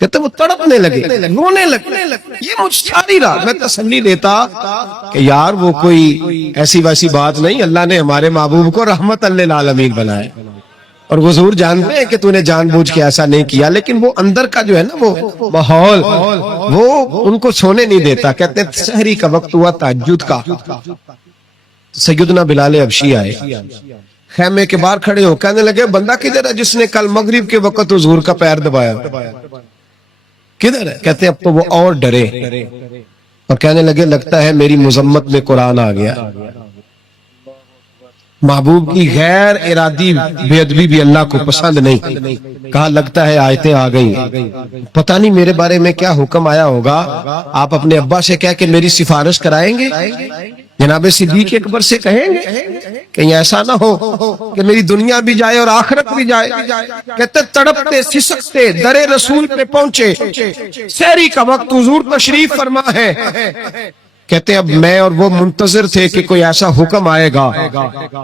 کہتے وہ تڑپنے لگے، رونے لگے. یہ مجھ ساری رات میں تسلی دیتا کہ یار وہ کوئی ایسی ویسی بات نہیں، اللہ نے ہمارے محبوب کو رحمت للعالمین بنایا. اور حضور جانتے ہیں کہ تو نے جان بوجھ کے ایسا نہیں کیا، لیکن وہ اندر کا جو ہے نا وہ ماحول وہ ان کو سونے نہیں دیتا. کہتے ہیں سحری کا وقت ہوا، تہجد کا. سیدنا بلال حبشی آئے، خیمے کے باہر کھڑے ہو کہنے لگے بندہ کدھر ہے جس نے کل مغرب کے وقت حضور کا پیر دبایا، کدھر ہے؟ کہتے ہیں اب تو وہ اور ڈرے اور کہنے لگے لگتا ہے میری مذمت میں قرآن آ گیا. محبوب کی غیر ارادی بے ادبی بھی اللہ کو پسند نہیں. کہا لگتا ہے آیتیں آ گئی، پتہ نہیں میرے بارے میں کیا حکم آیا ہوگا، آپ اپنے ابا سے کہہ کے میری سفارش کرائیں گے، جناب صدیق اکبر سے کہیں گے، کہیں ایسا نہ ہو کہ میری دنیا بھی جائے اور آخرت بھی جائے. کہتے تڑپتے سسکتے در رسول پہ پہنچے، سحری کا وقت حضور تشریف فرما ہے. کہتے اب میں اور وہ منتظر تھے کہ کوئی ایسا حکم آئے گا،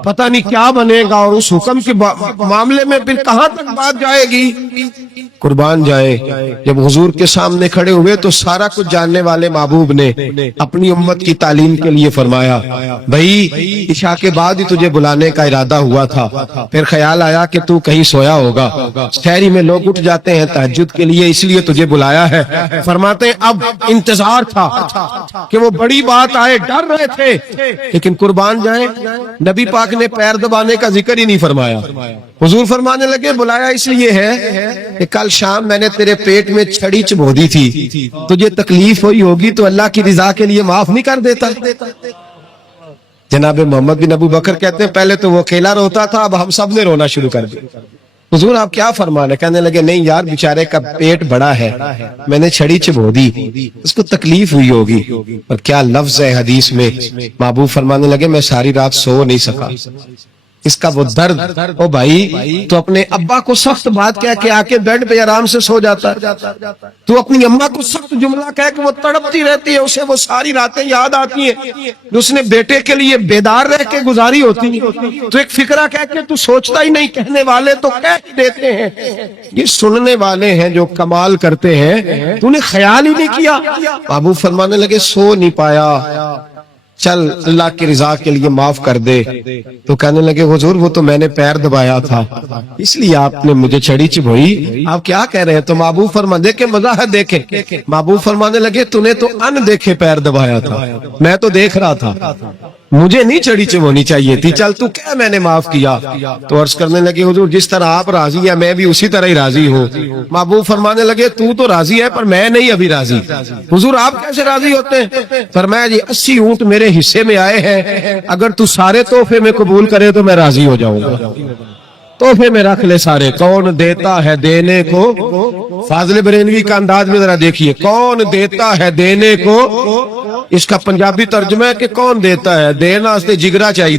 پتہ نہیں کیا بنے گا، اور اس حکم کے معاملے میں پھر کہاں تک بات جائے گی. قربان جائے جب حضور کے سامنے کھڑے ہوئے تو سارا کچھ جاننے والے محبوب نے اپنی امت کی تعلیم کے لیے فرمایا بھائی عشاء کے بعد ہی تجھے بلانے کا ارادہ ہوا تھا، پھر خیال آیا کہ تو کہیں سویا ہوگا، شہری میں لوگ اٹھ جاتے ہیں تہجد کے لیے، اس لیے تجھے بلایا ہے. فرماتے ہیں اب انتظار تھا کہ وہ بڑی بات آئے، ڈر رہے تھے، لیکن قربان جائیں نبی پاک نے پیر دبانے کا ذکر ہی نہیں فرمایا. حضور فرمانے لگے بلایا اس لیے ہے کہ کل شام میں نے تیرے پیٹ میں چھڑی چبھو دی تھی، تجھے تکلیف ہوئی ہوگی تو اللہ کی رضا کے لیے معاف نہیں کر دیتا. جناب محمد بن ابو بکر کہتے ہیں پہلے تو وہ اکیلا روتا تھا، اب ہم سب نے رونا شروع کر دیا. حضور آپ کیا فرمانے؟ کہنے لگے نہیں یار بیچارے کا پیٹ بڑا ہے، میں نے چھڑی چبھو دی، اس کو تکلیف ہوئی ہوگی. اور کیا لفظ ہے حدیث میں، محبوب فرمانے لگے میں ساری رات سو نہیں سکا. اس کا وہ درد، او بھائی تو اپنے ابا کو سخت بات کہہ کے آ کے بیڈ پہ آرام سے سو جاتا ہے، تو اپنی اماں کو سخت جملہ کہہ کے وہ تڑپتی رہتی ہے، اسے وہ ساری راتیں یاد آتی ہیں جو اس نے بیٹے کے لیے بیدار رہ کے گزاری ہوتی ہیں. تو ایک فکرہ کہہ کے تو سوچتا ہی نہیں، کہنے والے تو کہہ دیتے ہیں، یہ سننے والے ہیں جو کمال کرتے ہیں، تو نے خیال ہی نہیں کیا. بابو فرمانے لگے سو نہیں پایا، چل اللہ کی رضا کے لیے معاف کر دے. تو کہنے لگے حضور وہ تو میں نے پیر دبایا تھا اس لیے آپ نے مجھے چھڑی چبھوئی، آپ کیا کہہ رہے ہیں؟ تو محبوب فرما دیکھے وضاحت دیکھے، محبوب فرمانے لگے تو نے تو ان دیکھے پیر دبایا تھا، میں تو دیکھ رہا تھا، مجھے نہیں چھڑی چبھونی چاہیے تھی، چل تو کیا میں نے معاف کیا. تو عرض کرنے لگے حضور جس طرح آپ راضی ہیں میں بھی اسی طرح ہی راضی ہوں. محبوب فرمانے لگے تو راضی ہے پر میں نہیں ابھی راضی. حضور آپ کیسے راضی ہوتے ہیں؟ فرمایا جی 80 اونٹ میرے حصے میں آئے ہیں، اگر تو سارے تحفے میں قبول کرے تو میں راضی ہو جاؤں گا. تحفے میں رکھ لے سارے. کون دیتا ہے دینے کو، فاضل بریلوی کا انداز میں ذرا دیکھیے، کون دیتا ہے دینے کو، اس کا پنجابی ترجمہ ہے کہ کون دیتا ہے، دینا اس سے جگرا چاہیے،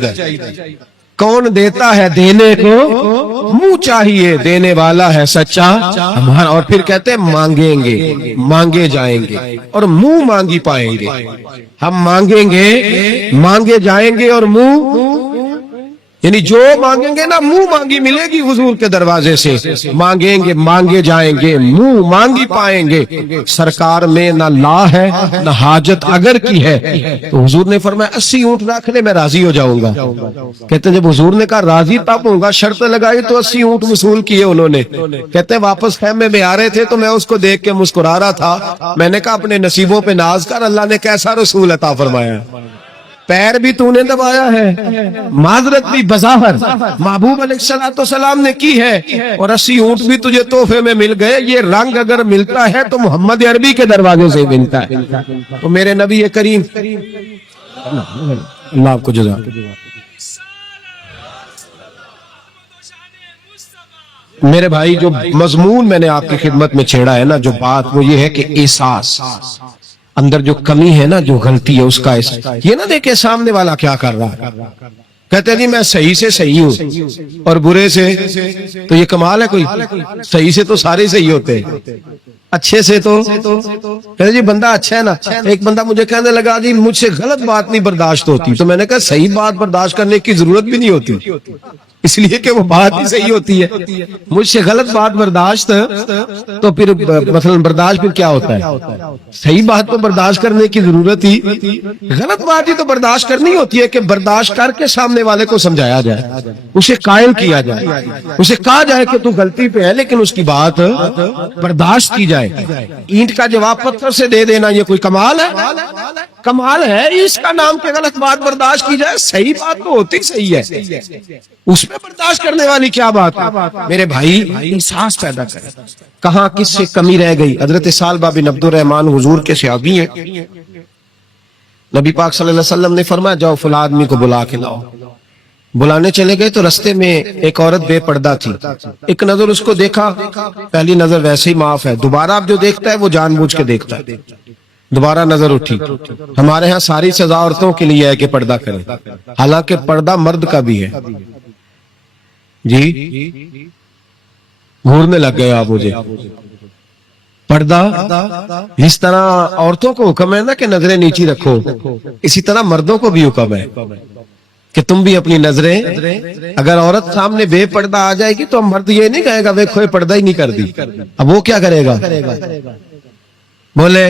کون دیتا ہے دینے کو، منہ چاہیے دینے والا ہے سچا ہمارا. اور پھر کہتے ہیں مانگیں گے مانگے جائیں گے اور منہ مانگی پائیں گے. ہم مانگیں گے مانگے جائیں گے اور منہ یعنی جو مانگیں گے نا منہ مانگی ملے گی حضور کے دروازے سے، مانگیں گے مانگے جائیں گے، منہ مانگی پائیں گے۔ سرکار میں نہ لا ہے نہ حاجت اگر کی ہے، تو حضور نے فرمایا 80 اونٹ رکھ لے میں راضی ہو جاؤں گا۔ کہتے ہیں جب حضور نے کہا راضی تب ہوں گا، شرط لگائی تو 80 اونٹ وصول کیے انہوں نے۔ کہتے ہیں واپس خیمے میں آ رہے تھے تو میں اس کو دیکھ کے مسکرا رہا تھا، میں نے کہا اپنے نصیبوں پہ ناز کر، اللہ نے کیسا رسول عطا فرمایا، پیر بھی تو نے دبایا ہے، معذرت بھی بظاہر محبوب علیہ السلام نے کی ہے، اور 80 اونٹ بھی تجھے تحفے میں مل گئے۔ یہ رنگ اگر ملتا ہے تو محمد عربی کے دروازے سے ملتا ہے۔ تو میرے نبی کریم، اللہ آپ کو جزا۔ میرے بھائی جو مضمون میں نے آپ کی خدمت میں چھیڑا ہے نا، جو بات وہ یہ ہے کہ احساس، اندر جو کمی ہے نا، جو غلطی ہے اس کا یہ نہ دیکھے سامنے والا کیا کر رہا ہے، کہتے ہیں جی میں صحیح سے صحیح ہوں اور برے سے، تو یہ کمال ہے کوئی؟ صحیح سے تو سارے صحیح ہوتے ہیں، اچھے سے تو کہتے جی بندہ اچھا ہے نا۔ ایک بندہ مجھے کہنے لگا جی مجھ سے غلط بات نہیں برداشت ہوتی، تو میں نے کہا صحیح بات برداشت کرنے کی ضرورت بھی نہیں ہوتی، اس لیے کہ وہ بات ہی صحیح ہوتی ہے۔ مجھ سے غلط بات برداشت، تو پھر مثلا برداشت پھر کیا ہوتا ہے؟ صحیح بات تو برداشت کرنے کی ضرورت ہی، غلط بات ہی تو برداشت کرنی ہوتی ہے کہ برداشت کر کے سامنے والے کو سمجھایا جائے، اسے قائل کیا جائے، اسے کہا جائے کہ تو غلطی پہ ہے لیکن اس کی بات برداشت کی جائے۔ اینٹ کا جواب پتھر سے دے دینا یہ کوئی کمال ہے؟ کمال ہے اس کا نام کہ غلط بات برداشت کی جائے؟ صحیح بات تو ہوتی صحیح ہے، اس میں برداشت کرنے والی کیا بات ہے؟ میرے بھائی احساس پیدا کریں، کہاں کس سے کمی رہ گئی۔ حضرت سالبہ بن عبد الرحمن حضور کے صحابی ہیں، نبی پاک صلی اللہ علیہ وسلم نے فرمایا جاؤ فلاں آدمی کو بلا کے لاؤ۔ بلانے چلے گئے تو رستے میں ایک عورت بے پردہ تھی، ایک نظر اس کو دیکھا، پہلی نظر ویسے ہی معاف ہے، دوبارہ اب جو دیکھتا ہے وہ جان بوجھ کے دیکھتا ہے، دوبارہ نظر اٹھی۔ ہمارے ہاں ساری سزا عورتوں کے لیے ہے کہ پردہ کریں، حالانکہ پردہ مرد کا بھی ہے۔ جی گھورنے لگ گئے آپ مجھے، پردہ اس طرح عورتوں کو حکم ہے نا کہ نظریں نیچی رکھو، اسی طرح مردوں کو بھی حکم ہے کہ تم بھی اپنی نظریں، اگر عورت سامنے بے پردہ آ جائے گی تو مرد یہ نہیں کہے گا ویکھو پردہ ہی نہیں کر دی، اب وہ کیا کرے گا؟ بولے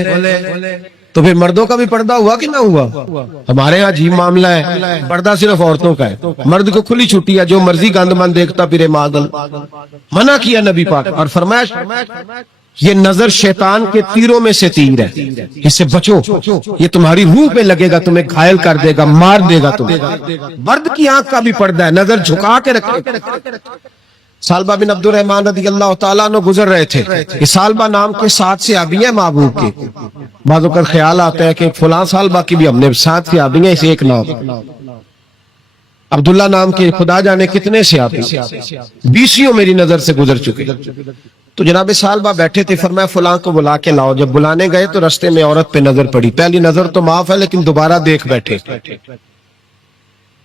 تو پھر مردوں کا بھی پردہ ہوا کہ نہ ہوا؟ ہمارے ہاں عجیب معاملہ ہے، پردہ صرف عورتوں کا ہے، مرد کو کھلی چھٹی ہے، جو مرضی گند من دیکھتا پھرے معدل۔ منع کیا نبی پاک اور فرمایا یہ نظر شیطان کے تیروں میں سے تیر ہے، اس سے بچو، یہ تمہاری روح پہ لگے گا، تمہیں گھائل کر دے گا، مار دے گا تمہیں۔ مرد کی آنکھ کا بھی پردہ ہے، نظر جھکا کے رکھے۔ سالبہ بن عبد الرحمن رضی اللہ تعالیٰ عنہ گزر رہے تھے، یہ سالبہ نام کے ساتھ صحابی ہیں محبوب کے، بعض اوقات خیال آتا ہے کہ فلاں سالبہ کی بھی ہم نے ساتھ صحابی ہیں، اسے ایک نام عبداللہ نام کے خدا جانے کتنے صحابی، 20 میری نظر سے گزر چکے۔ تو جناب سالبہ بیٹھے تھے، فرمایا فلاں کو بلا کے لاؤ۔ جب بلانے گئے تو رستے میں عورت پہ نظر پڑی، پہلی نظر تو معاف ہے لیکن دوبارہ دیکھ بیٹھے،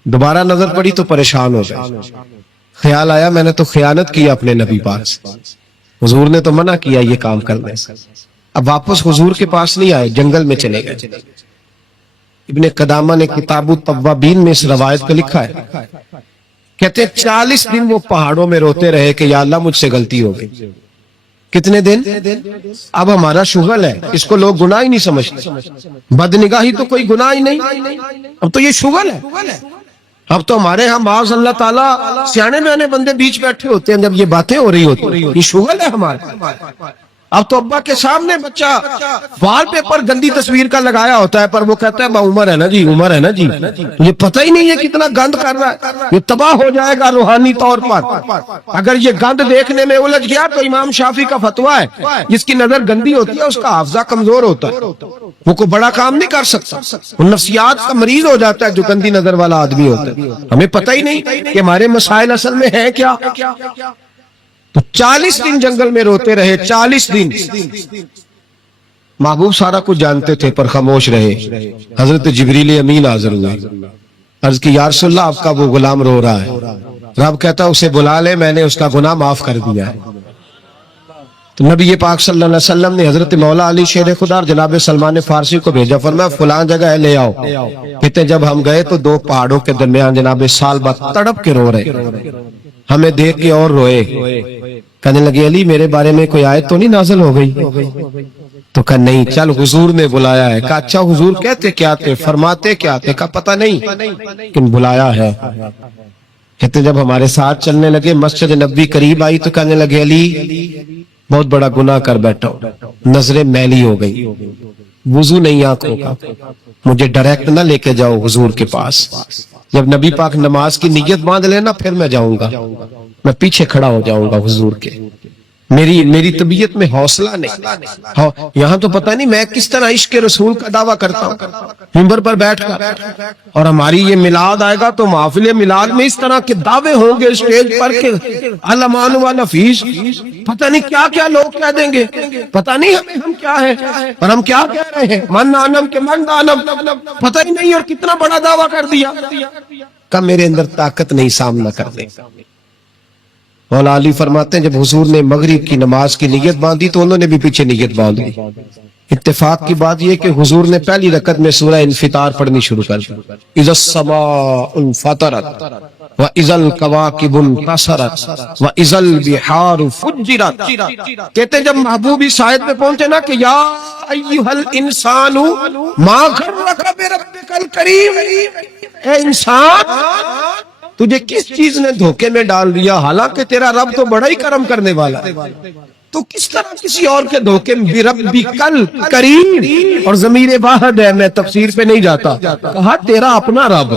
دوبارہ نظر پڑی تو پریشان ہو گئے، خیال آیا میں نے تو خیانت کی اپنے نبی پاک سے، حضور نے تو منع کیا یہ کام کرنے سے۔ اب واپس حضور کے پاس نہیں آئے، جنگل میں چلے گئے۔ ابن قدامہ نے کتاب التوابین میں اس روایت کو لکھا ہے، کہتے ہیں 40 دن وہ پہاڑوں میں روتے رہے کہ یا اللہ مجھ سے غلطی ہو گئی۔ کتنے دن؟ اب ہمارا شغل ہے، اس کو لوگ گناہ ہی نہیں سمجھتے، بدنگاہی تو کوئی گناہ ہی نہیں، اب تو یہ شغل ہے۔ اب تو ہمارے ہاں معاذ اللہ تعالیٰ سیانے بیانے بندے بیچ بیٹھے ہوتے ہیں، جب یہ باتیں ہو رہی ہوتی ہیں، یہ شغل ہے ہمارا۔ اب تو ابا کے سامنے بچہ وال پیپر گندی تصویر کا لگایا ہوتا ہے، پر وہ کہتا ہے با عمر ہے نا جی، عمر ہے نا جی، یہ پتہ ہی نہیں ہے کتنا گند کر رہا ہے، یہ تباہ ہو جائے گا روحانی طور پر۔ اگر یہ گند دیکھنے میں الجھ گیا تو امام شافعی کا فتویٰ ہے جس کی نظر گندی ہوتی ہے اس کا حافظہ کمزور ہوتا ہے، وہ کوئی بڑا کام نہیں کر سکتا، وہ نفسیات کا مریض ہو جاتا ہے جو گندی نظر والا آدمی ہوتا ہے۔ ہمیں پتہ ہی نہیں کہ ہمارے مسائل اصل میں ہیں کیا۔ تو 40 دن جنگل میں روتے رہے، 40 دن۔ محبوب سارا کچھ جانتے تھے پر خاموش رہے۔ حضرت جبریل امین حاضر ہوئے، عرض کی یا رسول اللہ آپ کا وہ غلام رو رہا ہے۔ رب کہتا اسے بلا لے، میں نے اس کا گناہ معاف کر دیا ہے۔ تو نبی پاک صلی اللہ علیہ وسلم نے حضرت مولا علی شیر خدا اور جناب سلمان فارسی کو بھیجا، فرمایا فلاں جگہ ہے لے آؤ۔ کہتے ہیں جب ہم گئے تو دو پہاڑوں کے درمیان جناب سالبہ تڑپ کے رو رہے، ہمیں دیکھ کے اور روئے، کہنے لگے علی میرے بارے میں کوئی آیت تو نہیں نازل ہو گئی؟ تو کہا نہیں، چل حضور نے بلایا ہے۔ کہا اچھا حضور کہتے کیا تھے، فرماتے کیا تھے؟ کہا پتہ نہیں لیکن بلایا ہے۔ کہتے جب ہمارے ساتھ چلنے لگے مسجد نبوی قریب آئی تو کہنے لگے علی بہت بڑا گناہ کر بیٹھا ہوں، نظریں میلی ہو گئی، وضو نہیں آنکھوں کا، مجھے ڈائریکٹ نہ لے کے جاؤ حضور کے پاس، جب نبی پاک نماز کی نیت باندھ لینا پھر میں جاؤں گا، میں پیچھے کھڑا ہو جاؤں گا حضور کے، میری طبیعت میں حوصلہ نہیں۔ یہاں تو پتہ نہیں میں کس طرح عشق رسول کا دعویٰ کرتا ہوں منبر پر بیٹھ کر، اور ہماری یہ میلاد آئے گا تو محفل میلاد میں اس طرح کے دعوے ہوں گے اسٹیج پر کہ علمان و نفیس، پتہ نہیں کیا کیا لوگ کہہ دیں گے، پتہ نہیں ہم کیا ہے اور ہم کیا کہہ رہے ہیں، من آنم کے من دانم، پتہ ہی نہیں، اور کتنا بڑا دعویٰ کر دیا۔ کہ میرے اندر طاقت نہیں سامنا کرنے۔ مولا علی فرماتے ہیں جب حضور نے مغرب کی نماز کی نیت باندھی تو انہوں نے بھی پیچھے نیت باندھ لی۔ اتفاق کی بات یہ کہ حضور نے پہلی رکعت میں سورہ انفطار پڑھنی شروع کر دی، اذا السماء انفطرت واذا الكواكب انتثرت واذا البحار فجرت۔ کہتے جب محبوب اس آیت میں پہنچے نا کہ یا ایھا الانسان ما غرک بربک الکریم، اے انسان تجھے کس چیز نے دھوکے میں ڈال دیا، حالانکہ تیرا رب تو بڑا ہی کرم کرنے والا ہے، تو کس طرح کسی اور کے دھوکے میں، بربک الکریم، اور ضمیر واحد ہے، میں تفسیر پہ نہیں جاتا، کہا تیرا اپنا رب،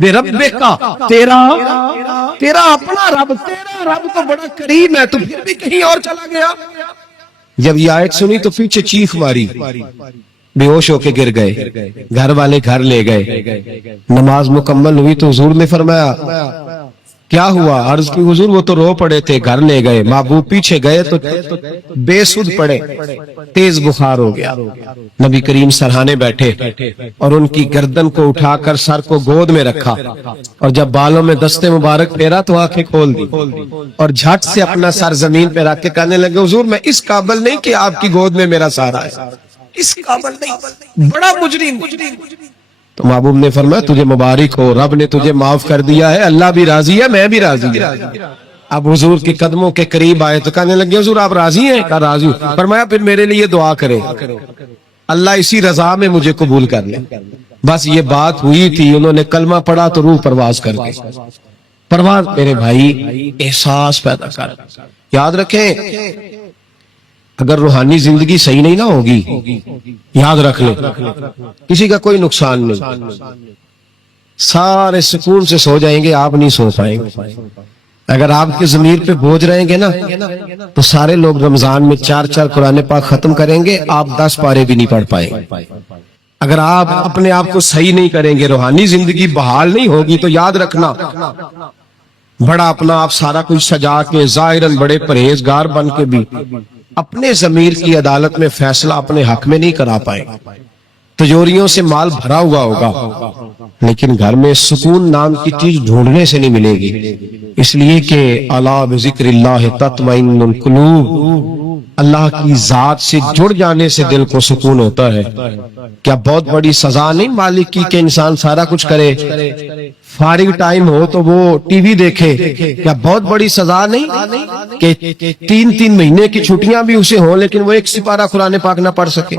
بربک کا تیرا اپنا رب، تیرا رب تو بڑا کریم ہے، تو پھر بھی کہیں اور چلا گیا۔ جب یہ آیت سنی تو پیچھے چیخ ماری، بے ہوش ہو کے گر گئے، گھر والے گھر لے گئے، نماز مکمل ہوئی تو حضور نے فرمایا کیا ہوا؟ عرض کی حضور وہ تو رو پڑے تھے، گھر لے گئے، محبوب پیچھے گئے تو بے سود پڑے، تیز بخار ہو گیا۔ نبی کریم سرہانے بیٹھے اور ان کی گردن کو اٹھا کر سر کو گود میں رکھا، اور جب بالوں میں دستے مبارک پھیرا تو آنکھیں کھول دی، اور جھٹ سے اپنا سر زمین پہ رکھ کے کہنے لگے حضور میں اس قابل نہیں کہ آپ کی گود میں میرا سارا ہے، اس قابل نہیں، بڑا مجرم۔ تو محبوب نے فرمایا تجھے مبارک ہو، رب نے تجھے معاف کر دیا ہے، اللہ بھی راضی ہے، میں بھی راضی ہوں۔ اب حضور کے قدموں کے قریب آئے تو کہنے لگے حضور آپ راضی ہیں؟ کہا راضی ہوں۔ فرمایا پھر میرے لیے دعا کرے، اللہ اسی رضا میں مجھے قبول کر لے۔ بس یہ بات ہوئی تھی، انہوں نے کلمہ پڑھا تو روح پرواز کر گئی۔ پرواز میرے بھائی احساس پیدا کر، یاد رکھیں اگر روحانی زندگی صحیح نہیں نہ ہوگی، یاد رکھ لیں کسی کا کوئی نقصان نہیں، سارے سکون سے سو جائیں گے، آپ نہیں سو پائیں گے۔ اگر آپ کے ضمیر پہ بوجھ رہیں گے نا تو سارے لوگ رمضان میں 4 قرآن پاک ختم کریں گے، آپ 10 پارے بھی نہیں پڑھ پائیں گے۔ اگر آپ اپنے آپ کو صحیح نہیں کریں گے، روحانی زندگی بحال نہیں ہوگی، تو یاد رکھنا بڑا اپنا آپ سارا کچھ سجا کے ظاہراً بڑے پرہیزگار بن کے بھی اپنے ضمیر کی عدالت میں فیصلہ اپنے حق میں نہیں کرا پائے، تجوریوں سے مال بھرا ہوا ہوگا لیکن گھر میں سکون نام کی چیز ڈھونڈنے سے نہیں ملے گی، اس لیے کہ الا بذکر اللہ تطمئن القلوب، اللہ کی ذات سے جڑ جانے سے دل کو سکون ہوتا ہے۔ کیا بہت بڑی سزا نہیں مالک کی کہ انسان سارا کچھ کرے، فارغ ٹائم ہو تو وہ ٹی وی دیکھے؟ کیا بہت بڑی سزا نہیں کہ 3 مہینے کی چھٹیاں بھی اسے ہوں لیکن وہ 1 سپارہ قرآن پاک نہ پڑھ سکے؟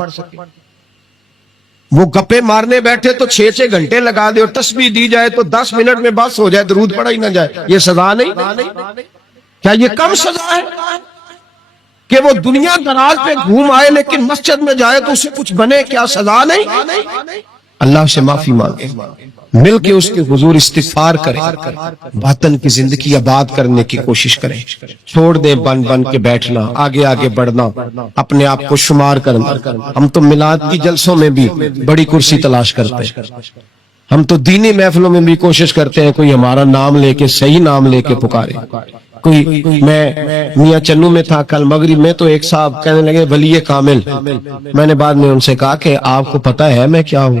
وہ گپے مارنے بیٹھے تو 6 گھنٹے لگا دے، اور تسبیح دی جائے تو 10 منٹ میں بس ہو جائے، درود پڑھا ہی نہ جائے، یہ سزا نہیں؟ کیا یہ کم سزا ہے کہ وہ دنیا دراز پہ گھوم آئے لیکن مسجد میں جائے تو اسے کچھ بنے؟ کیا سزا نہیں؟ اللہ سے معافی مانگے، مل کے اس کے حضور استغفار کریں، باطن کی زندگی آباد کرنے کی کوشش کریں، چھوڑ دیں بن کے بیٹھنا، آگے آگے بڑھنا، اپنے آپ کو شمار کرنا۔ ہم تو میلاد کی جلسوں میں بھی بڑی کرسی تلاش کرتے ہیں، ہم تو دینی محفلوں میں بھی کوشش کرتے ہیں کوئی ہمارا نام لے کے، صحیح نام لے کے پکارے۔ کوئی میں میاں چنو میں تھا کل مغرب میں، تو ایک صاحب کہنے لگے ولی کامل، میں نے بعد میں ان سے کہا کہ آپ کو پتہ ہے میں کیا ہوں؟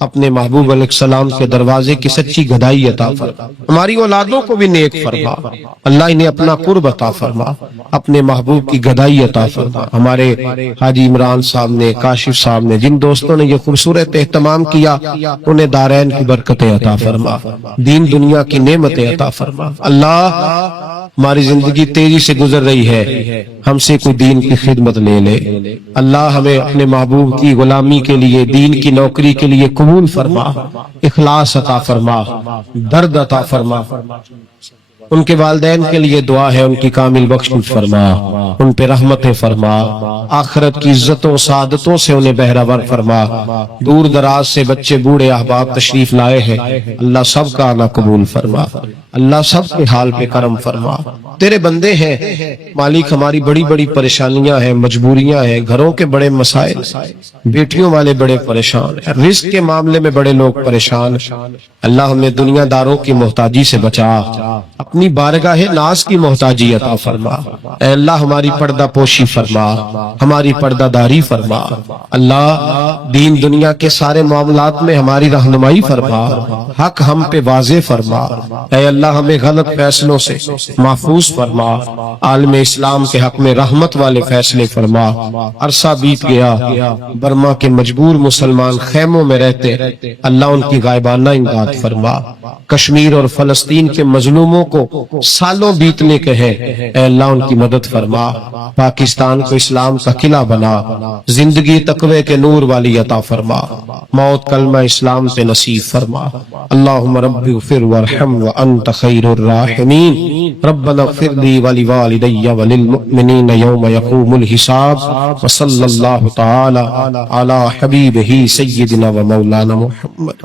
اپنے محبوب علیہ السلام کے دروازے کی سچی گدائی عطا فرما، ہماری اولادوں کو بھی نیک فرما، اللہ انہیں اپنا قرب عطا فرما، اپنے محبوب کی گدائی عطا فرما۔ ہمارے حاجی عمران صاحب نے، کاشف صاحب نے، جن دوستوں نے یہ خوبصورت اہتمام کیا، انہیں دارین کی برکتیں عطا فرما، دین دنیا کی نعمتیں عطا فرما۔ اللہ ہماری زندگی تیزی سے گزر رہی ہے، ہم سے کوئی دین کی خدمت لے لے، اللہ ہمیں اپنے محبوب کی غلامی کے لیے، دین کی نوکری کے لیے قبول فرما، اخلاص عطا فرما، درد عطا فرما۔ ان کے والدین کے لیے دعا ہے، ان کی کامل بخشش فرما، ان پہ رحمتیں فرما، آخرت کی عزتوں سعادتوں سے انہیں بہرہور فرما۔ دور دراز سے بچے بوڑھے احباب تشریف لائے ہیں، اللہ سب کا آنا قبول فرما، اللہ سب کے حال پہ کرم فرما۔ تیرے بندے ہیں مالک، ہماری بڑی بڑی پریشانیاں ہیں، مجبوریاں ہیں، گھروں کے بڑے مسائل، بیٹیوں والے بڑے پریشان ہیں، رزق کے معاملے میں بڑے لوگ پریشان ہیں۔ اللہ ہمیں دنیا داروں کی محتاجی سے بچا، اپنی بارگاہ ناز کی محتاجی عطا فرما۔ اے اللہ ہماری پردہ پوشی فرما، ہماری پردہ داری فرما۔ اللہ دین دنیا کے سارے معاملات میں ہماری رہنمائی فرما، حق ہم پہ واضح فرما۔ اے اللہ ہمیں غلط فیصلوں سے محفوظ فرما، عالم اسلام کے حق میں رحمت والے فیصلے فرما۔ عرصہ بیت گیا، برما کے مجبور مسلمان خیموں میں رہتے، اللہ ان کی غائبانہ امداد فرما۔ کشمیر اور فلسطین کے مظلوموں کو سالوں بیتنے کے ہیں، اے اللہ ان کی مدد فرما۔ پاکستان کو اسلام کا قلعہ بنا، زندگی تقوی کے نور والی عطا فرما، موت کلمہ اسلام پہ نصیب فرما۔ اللہم رب اغفر وارحم وانت خیر الراحمین، ربنا اغفر لی ولوالدی وللمؤمنین یوم یقوم الحساب، وصلی اللہ تعالی علی حبیبہ سیدنا و مولانا محمد۔